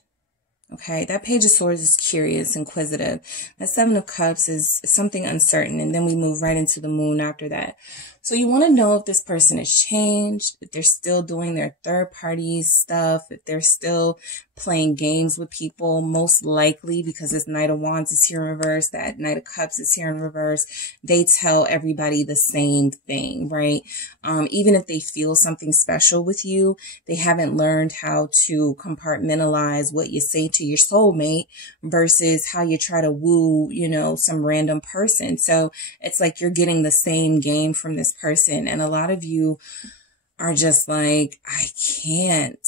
Okay. That Page of Swords is curious, inquisitive. That 7 of Cups is something uncertain. And then we move right into the Moon after that. So you want to know if this person has changed, if they're still doing their third party stuff, if they're still playing games with people, most likely because this Knight of Wands is here in reverse, that Knight of Cups is here in reverse. They tell everybody the same thing, right? Even if they feel something special with you, they haven't learned how to compartmentalize what you say to your soulmate versus how you try to woo, you know, some random person. So it's like you're getting the same game from this person. And a lot of you are just like, I can't.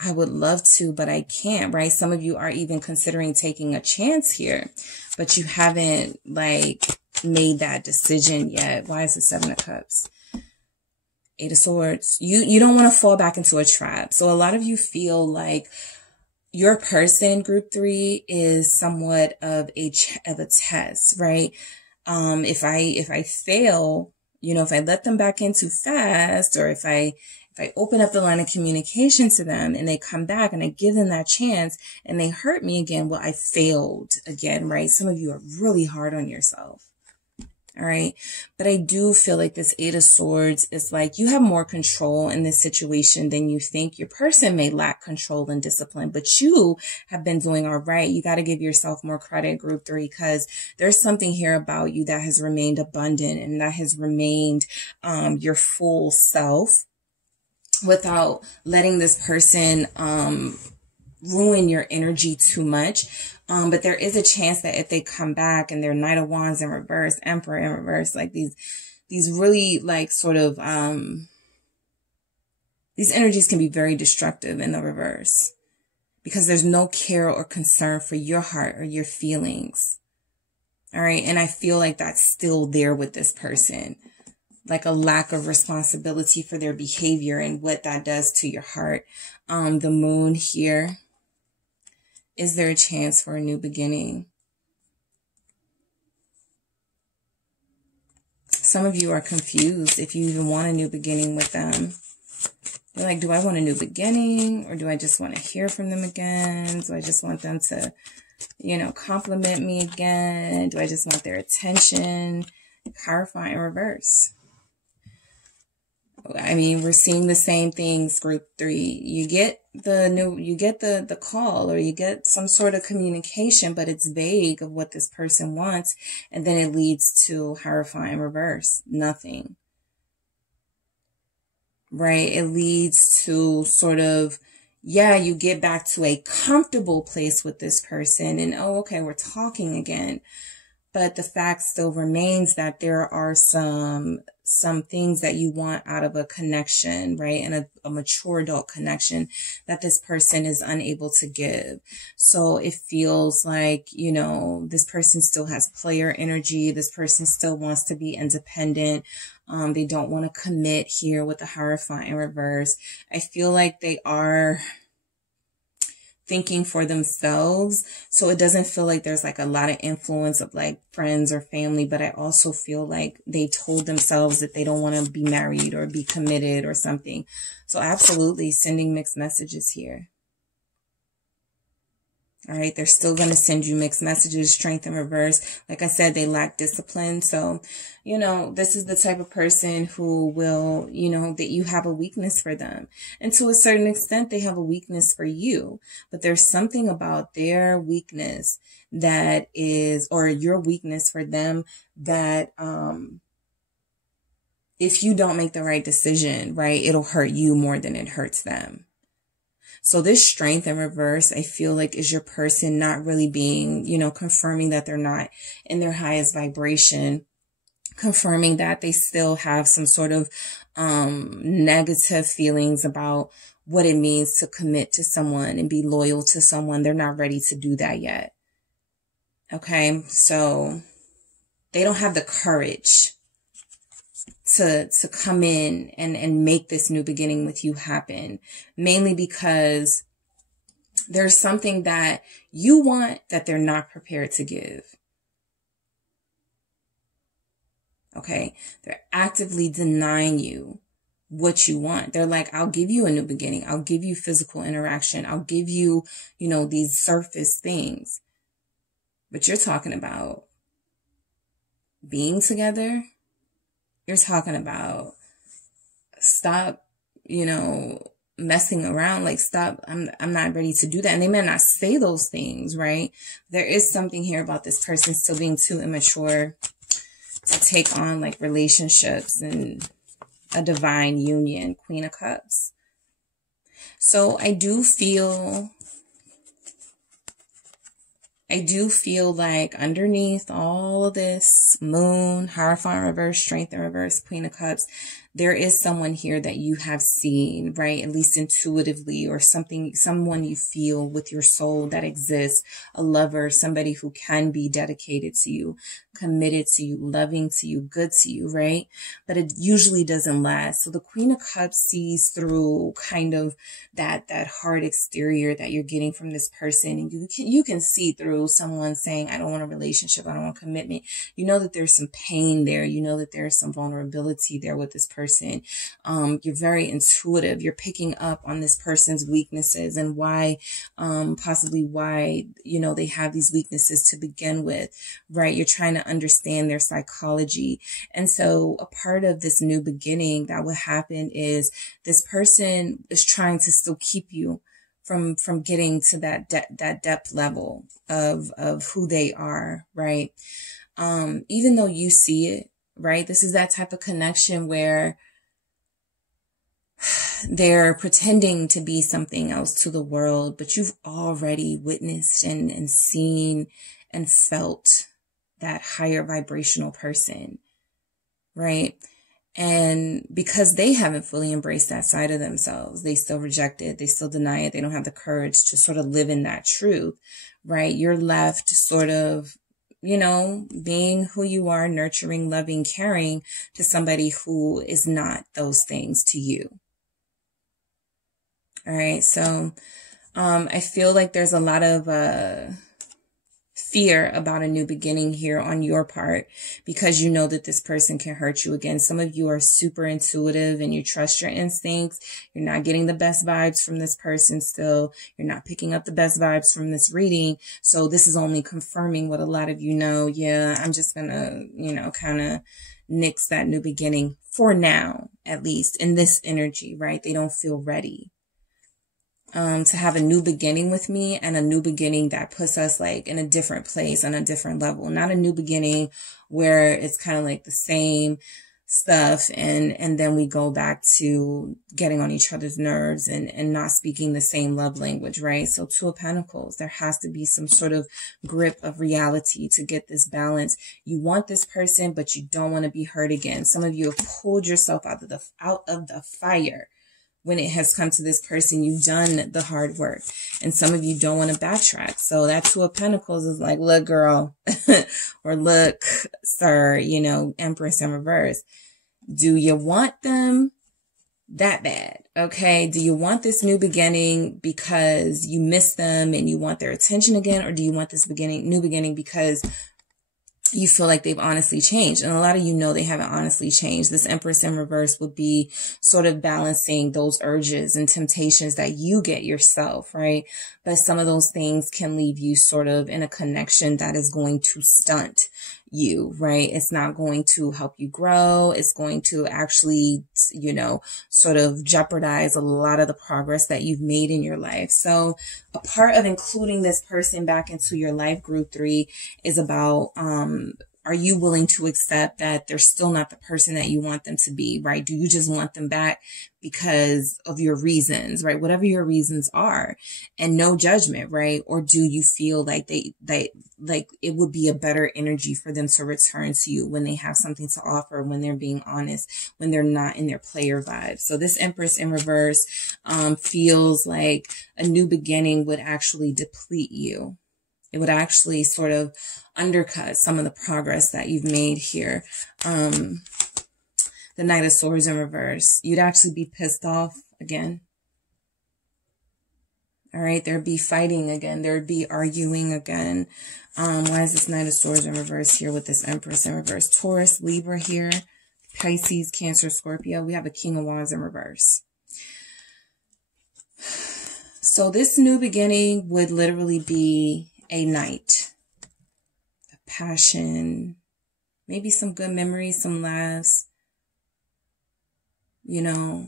I would love to, but I can't, right? Some of you are even considering taking a chance here, but you haven't like made that decision yet. Why is it 7 of Cups? 8 of Swords. You don't want to fall back into a trap. So a lot of you feel like your person, group 3, is somewhat of a test, right? If I fail, you know, if I let them back in too fast, or if I open up the line of communication to them and they come back and I give them that chance and they hurt me again, well, I failed again, right? Some of you are really hard on yourself. All right. But I do feel like this 8 of Swords is like you have more control in this situation than you think. Your person may lack control and discipline, but you have been doing all right. You got to give yourself more credit, group 3, because there's something here about you that has remained abundant and that has remained your full self without letting this person ruin your energy too much. But there is a chance that if they come back and they're Knight of Wands in reverse, Emperor in reverse, like these really like sort of, these energies can be very destructive in the reverse because there's no care or concern for your heart or your feelings. All right. And I feel like that's still there with this person, like a lack of responsibility for their behavior and what that does to your heart. The Moon here. Is there a chance for a new beginning? Some of you are confused if you even want a new beginning with them. You're like, do I want a new beginning? Or do I just want to hear from them again? Do I just want them to, you know, compliment me again? Do I just want their attention? Hierophant in reverse. I mean, we're seeing the same things, group 3. You get the call or you get some sort of communication, but it's vague of what this person wants. And then it leads to Hierophant in reverse. Nothing. Right? It leads to sort of, yeah, you get back to a comfortable place with this person and, oh, okay, we're talking again. But the fact still remains that there are some things that you want out of a connection, right? And a mature adult connection that this person is unable to give. So it feels like, you know, this person still has player energy. This person still wants to be independent. They don't want to commit here with the Hierophant in reverse. I feel like they are thinking for themselves. So it doesn't feel like there's like a lot of influence of like friends or family, but I also feel like they told themselves that they don't want to be married or be committed or something. So absolutely sending mixed messages here. All right. They're still going to send you mixed messages, Strength in reverse. Like I said, they lack discipline. So, you know, this is the type of person who will, you know, that you have a weakness for them. And to a certain extent, they have a weakness for you. But there's something about their weakness that is, or your weakness for them that, if you don't make the right decision, right, it'll hurt you more than it hurts them. So this Strength in reverse, I feel like is your person not really being, you know, confirming that they're not in their highest vibration, confirming that they still have some sort of negative feelings about what it means to commit to someone and be loyal to someone. They're not ready to do that yet. Okay, so they don't have the courage to come in and make this new beginning with you happen, mainly because there's something that you want that they're not prepared to give. Okay. They're actively denying you what you want. They're like, I'll give you a new beginning. I'll give you physical interaction. I'll give you, you know, these surface things, but you're talking about being together. you're talking about stop, you know, messing around, like stop, I'm not ready to do that. And they may not say those things, right? There is something here about this person still being too immature to take on like relationships and a divine union, Queen of Cups. So I do feel like underneath all of this, Moon, Hierophant reverse, Strength in reverse, Queen of Cups, there is someone here that you have seen, right? At least intuitively, or someone you feel with your soul that exists, a lover, somebody who can be dedicated to you, committed to you, loving to you, good to you, right? But it usually doesn't last. So the Queen of Cups sees through kind of that hard exterior that you're getting from this person. And you can see through someone saying, I don't want a relationship, I don't want commitment. You know that there's some pain there. You know that there's some vulnerability there with this person. You're very intuitive. You're picking up on this person's weaknesses and why, possibly why, you know, they have these weaknesses to begin with, right? You're trying to understand their psychology. And so a part of this new beginning that will happen is this person is trying to still keep you from getting to that depth level of who they are, right? Even though you see it, right? This is that type of connection where they're pretending to be something else to the world, but you've already witnessed and seen and felt that higher vibrational person, right? And because they haven't fully embraced that side of themselves, they still reject it, they still deny it, they don't have the courage to sort of live in that truth, right? You're left sort of, you know, being who you are, nurturing, loving, caring to somebody who is not those things to you. All right. So, I feel like there's a lot of, fear about a new beginning here on your part, because you know that this person can hurt you again. Some of you are super intuitive and you trust your instincts. You're not getting the best vibes from this person still. You're not picking up the best vibes from this reading. So this is only confirming what a lot of you know. Yeah, I'm just gonna, you know, kind of nix that new beginning for now, at least in this energy, right? They don't feel ready. To have a new beginning with me, and a new beginning that puts us like in a different place, on a different level, not a new beginning where it's kind of like the same stuff. And then we go back to getting on each other's nerves and not speaking the same love language, right? So Two of Pentacles, there has to be some sort of grip of reality to get this balance. You want this person, but you don't want to be hurt again. Some of you have pulled yourself out of the fire. When it has come to this person, you've done the hard work, and some of you don't want to backtrack. So that Two of Pentacles is like, look, girl, or look, sir, you know, Empress in reverse. Do you want them that bad? Okay. Do you want this new beginning because you miss them and you want their attention again? Or do you want this new beginning because you feel like they've honestly changed? And a lot of you know they haven't honestly changed. This Empress in reverse would be sort of balancing those urges and temptations that you get yourself, right? But some of those things can leave you sort of in a connection that is going to stunt you, right? It's not going to help you grow. It's going to actually, you know, sort of jeopardize a lot of the progress that you've made in your life. So a part of including this person back into your life, group 3, is about, are you willing to accept that they're still not the person that you want them to be, right? Do you just want them back because of your reasons, right? Whatever your reasons are, and no judgment, right? Or do you feel like like it would be a better energy for them to return to you when they have something to offer, when they're being honest, when they're not in their player vibe? So this Empress in reverse, feels like a new beginning would actually deplete you. It would actually sort of undercut some of the progress that you've made here. The Knight of Swords in reverse. You'd actually be pissed off again. All right. There'd be fighting again. There'd be arguing again. Why is this Knight of Swords in reverse here with this Empress in reverse? Taurus, Libra here. Pisces, Cancer, Scorpio. We have a King of Wands in reverse. So this new beginning would literally be a night, a passion, maybe some good memories, some laughs, you know,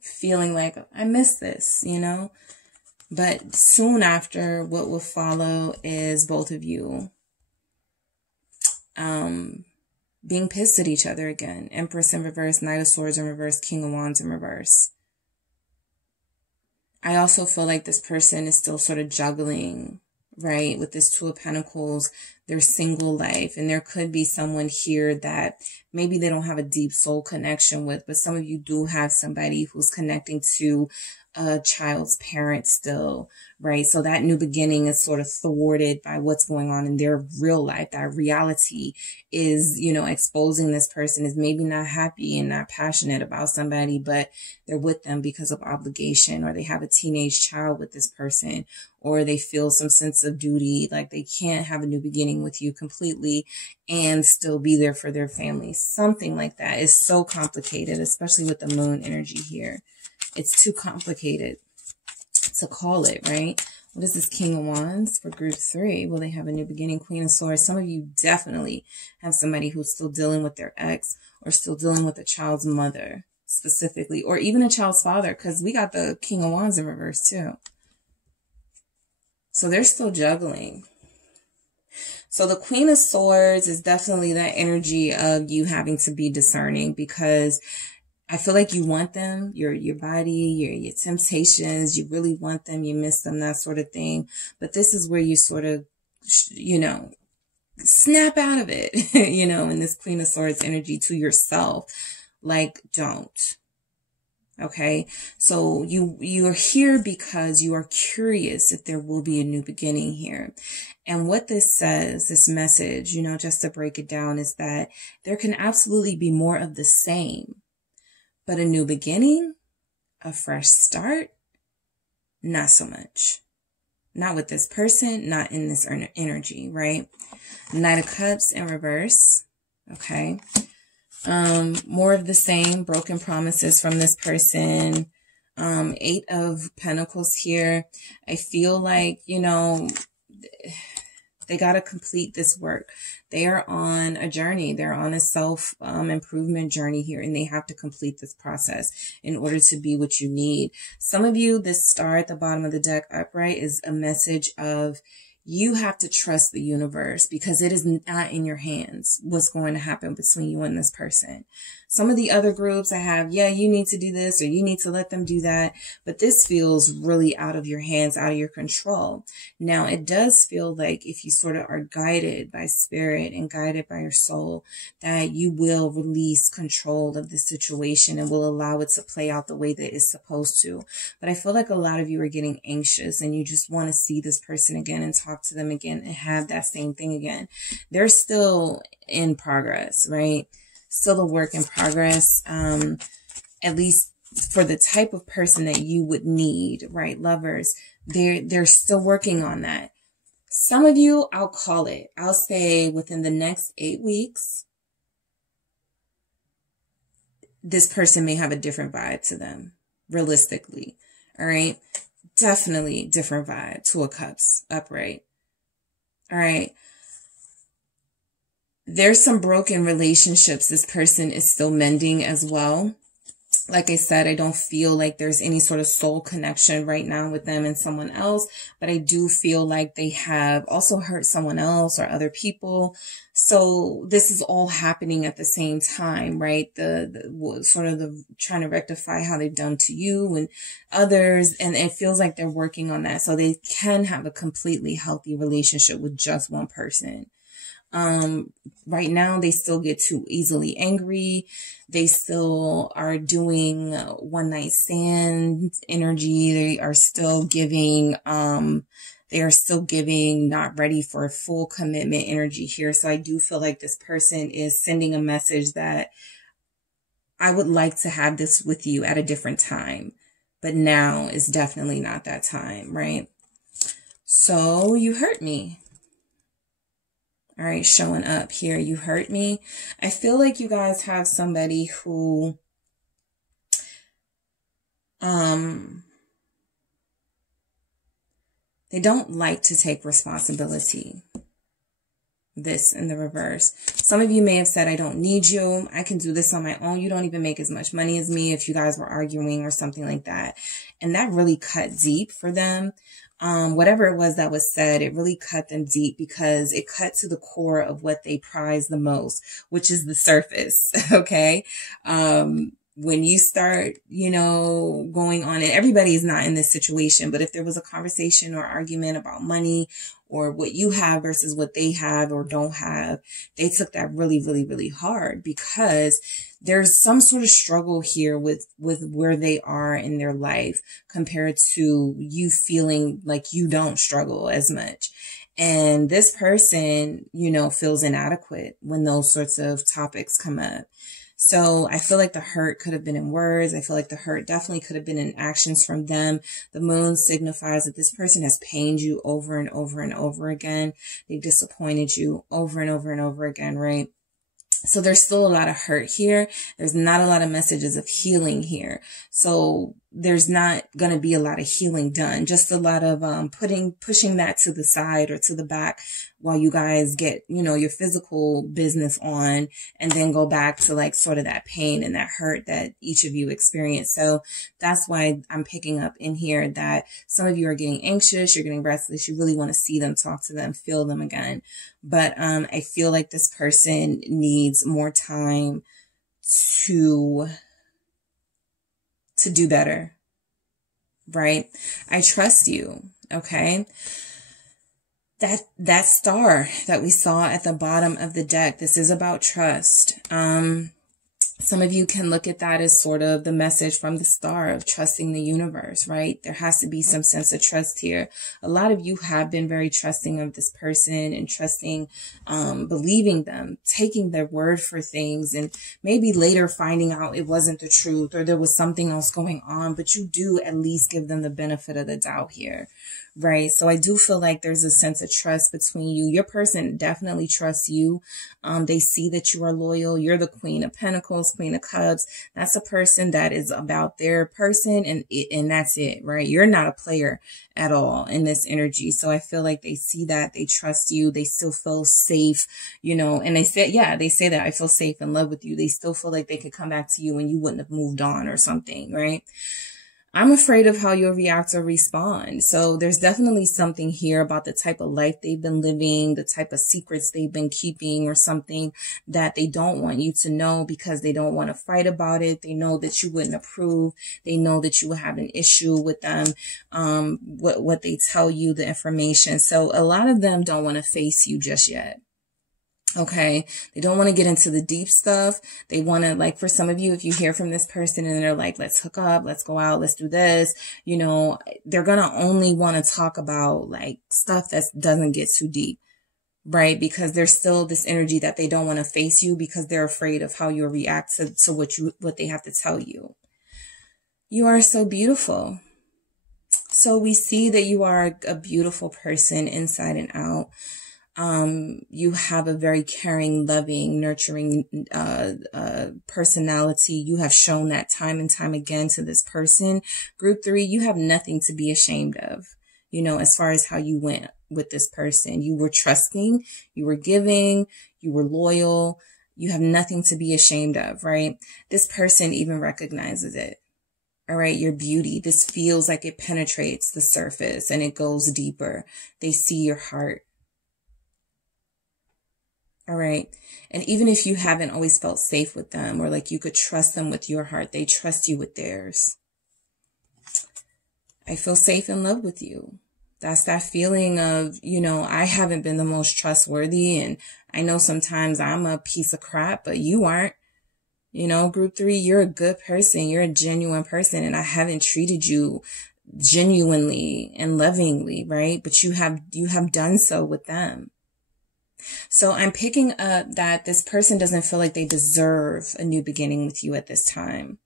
feeling like I miss this, you know. But soon after, what will follow is both of you being pissed at each other again. Empress in reverse, Knight of Swords in reverse, King of Wands in reverse. I also feel like this person is still sort of juggling, right, with this Two of Pentacles, their single life. And there could be someone here that maybe they don't have a deep soul connection with, but some of you do have somebody who's connecting to a child's parent still, right? So that new beginning is sort of thwarted by what's going on in their real life. That reality is, you know, exposing this person is maybe not happy and not passionate about somebody, but they're with them because of obligation, or they have a teenage child with this person, or they feel some sense of duty, like they can't have a new beginning with you completely and still be there for their family. Something like that is so complicated, especially with the moon energy here. It's too complicated to call it, right? What is this King of Wands for group 3? Will they have a new beginning? Queen of Swords. Some of you definitely have somebody who's still dealing with their ex, or still dealing with a child's mother specifically, or even a child's father, because we got the King of Wands in reverse too. So they're still juggling. So the Queen of Swords is definitely that energy of you having to be discerning, because I feel like you want them, your body, your temptations, you really want them, you miss them, that sort of thing. But this is where you sort of, you know, snap out of it, you know, in this Queen of Swords energy to yourself. Like, don't. Okay. So you are here because you are curious if there will be a new beginning here. And what this says, this message, you know, just to break it down, is that there can absolutely be more of the same. But a new beginning, a fresh start, not so much. Not with this person, not in this energy, right? Knight of Cups in reverse, okay? More of the same, broken promises from this person. 8 of Pentacles here. I feel like, you know, they got to complete this work. They are on a journey. They're on a self-improvement journey here, and they have to complete this process in order to be what you need. Some of you, this star at the bottom of the deck upright is a message of you have to trust the universe, because it is not in your hands what's going to happen between you and this person. Some of the other groups I have, yeah, you need to do this, or you need to let them do that. But this feels really out of your hands, out of your control. Now, it does feel like if you sort of are guided by spirit and guided by your soul, that you will release control of the situation and will allow it to play out the way that it's supposed to. But I feel like a lot of you are getting anxious and you just want to see this person again and talk to them again and have that same thing again. They're still in progress, right? Still a work in progress, at least for the type of person that you would need, right? Lovers, they're still working on that. Some of you, I'll call it, I'll say within the next 8 weeks, this person may have a different vibe to them, realistically, all right? Definitely different vibe. 2 of Cups, upright, all right? There's some broken relationships this person is still mending as well. Like I said, I don't feel like there's any sort of soul connection right now with them and someone else, but I do feel like they have also hurt someone else or other people. So this is all happening at the same time, right? The sort of the trying to rectify how they've done to you and others. And it feels like they're working on that. So they can have a completely healthy relationship with just one person. Right now they still get too easily angry. They still are doing one night stand energy. They are still giving, not ready for a full commitment energy here. So I do feel like this person is sending a message that I would like to have this with you at a different time, but now is definitely not that time, right? So you hurt me. All right, showing up here. You hurt me. I feel like you guys have somebody who, they don't like to take responsibility. this in the reverse. Some of you may have said, I don't need you. I can do this on my own. You don't even make as much money as me, if you guys were arguing or something like that. And that really cut deep for them. Whatever it was that was said, it really cut them deep because it cut to the core of what they prize the most, which is the surface. Okay. When you start, going on, and everybody is not in this situation, but if there was a conversation or argument about money or what you have versus what they have or don't have, they took that really, really, really hard because there's some sort of struggle here with where they are in their life compared to you feeling like you don't struggle as much. And this person, feels inadequate when those sorts of topics come up. So I feel like the hurt could have been in words. I feel like the hurt definitely could have been in actions from them. The moon signifies that this person has pained you over and over and over again. They've disappointed you over and over and over again, right? So there's still a lot of hurt here. There's not a lot of messages of healing here. So there's not going to be a lot of healing done. Just a lot of pushing that to the side or to the back while you guys get, your physical business on, and then go back to like sort of that pain and that hurt that each of you experience. So that's why I'm picking up in here that some of you are getting anxious, you're getting restless, you really want to see them, talk to them, feel them again. But I feel like this person needs more time to do better, right? I trust you, okay? That star that we saw at the bottom of the deck, this is about trust. Some of you can look at that as sort of the message from the star of trusting the universe, right? There has to be some sense of trust here. A lot of you have been very trusting of this person and trusting, believing them, taking their word for things, and maybe later finding out it wasn't the truth or there was something else going on, but you do at least give them the benefit of the doubt here. Right. So I do feel like there's a sense of trust between you. Your person definitely trusts you. They see that you are loyal. You're the Queen of Pentacles, Queen of Cups. That's a person that is about their person, and that's it, right? You're not a player at all in this energy. So I feel like they see that, they trust you, they still feel safe, and they say that I feel safe in love with you. They still feel like they could come back to you and you wouldn't have moved on or something, right? I'm afraid of how you'll react or respond. So there's definitely something here about the type of life they've been living, the type of secrets they've been keeping, or something that they don't want you to know because they don't want to fight about it. They know that you wouldn't approve. They know that you will have an issue with them, what they tell you, the information. So a lot of them don't want to face you just yet. Okay. They don't want to get into the deep stuff. They want to, like, for some of you, if you hear from this person and they're like, let's hook up, let's go out, let's do this, they're going to only want to talk about like stuff that doesn't get too deep, right? Because there's still this energy that they don't want to face you because they're afraid of how you'll react to what they have to tell you. You are so beautiful. So we see that you are a beautiful person inside and out. You have a very caring, loving, nurturing, personality. You have shown that time and time again to this person. Group 3, you have nothing to be ashamed of, as far as how you went with this person. You were trusting, you were giving, you were loyal. You have nothing to be ashamed of, right? This person even recognizes it. All right, your beauty. This feels like it penetrates the surface and it goes deeper. They see your heart. All right. And even if you haven't always felt safe with them or like you could trust them with your heart, they trust you with theirs. I feel safe in love with you. That's that feeling of, I haven't been the most trustworthy, and I know sometimes I'm a piece of crap, but you aren't. Group 3, you're a good person. You're a genuine person, and I haven't treated you genuinely and lovingly, right? But you have done so with them. So I'm picking up that this person doesn't feel like they deserve a new beginning with you at this time.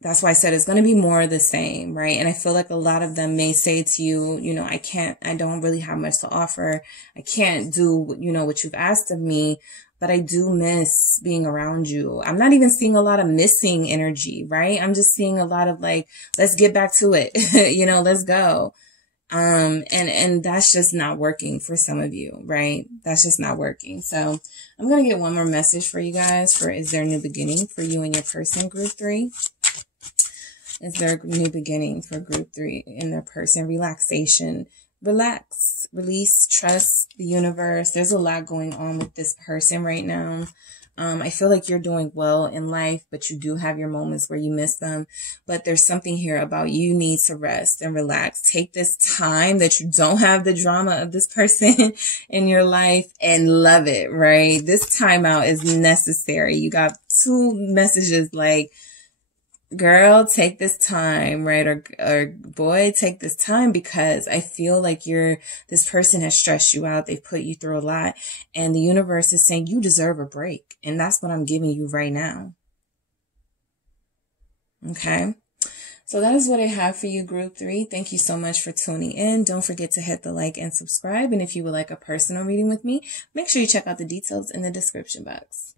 That's why I said it's going to be more of the same, right? And I feel like a lot of them may say to you, I don't really have much to offer. I can't do, what you've asked of me, but I do miss being around you. I'm not even seeing a lot of missing energy, right? I'm just seeing a lot of like, let's get back to it. Let's go. And that's just not working for some of you, right? That's just not working. So I'm going to get one more message for you guys for, is there a new beginning for you and your person, group 3? Is there a new beginning for group 3 in their person? Relaxation, relax, release, trust the universe. There's a lot going on with this person right now. I feel like you're doing well in life, but you do have your moments where you miss them. But there's something here about you need to rest and relax. Take this time that you don't have the drama of this person in your life and love it, right? This time out is necessary. You got 2 messages like, girl, take this time, right? Or boy, take this time, because I feel like this person has stressed you out. They've put you through a lot, and the universe is saying you deserve a break. And that's what I'm giving you right now. Okay. So that is what I have for you, group 3. Thank you so much for tuning in. Don't forget to hit the like and subscribe. And if you would like a personal reading with me, make sure you check out the details in the description box.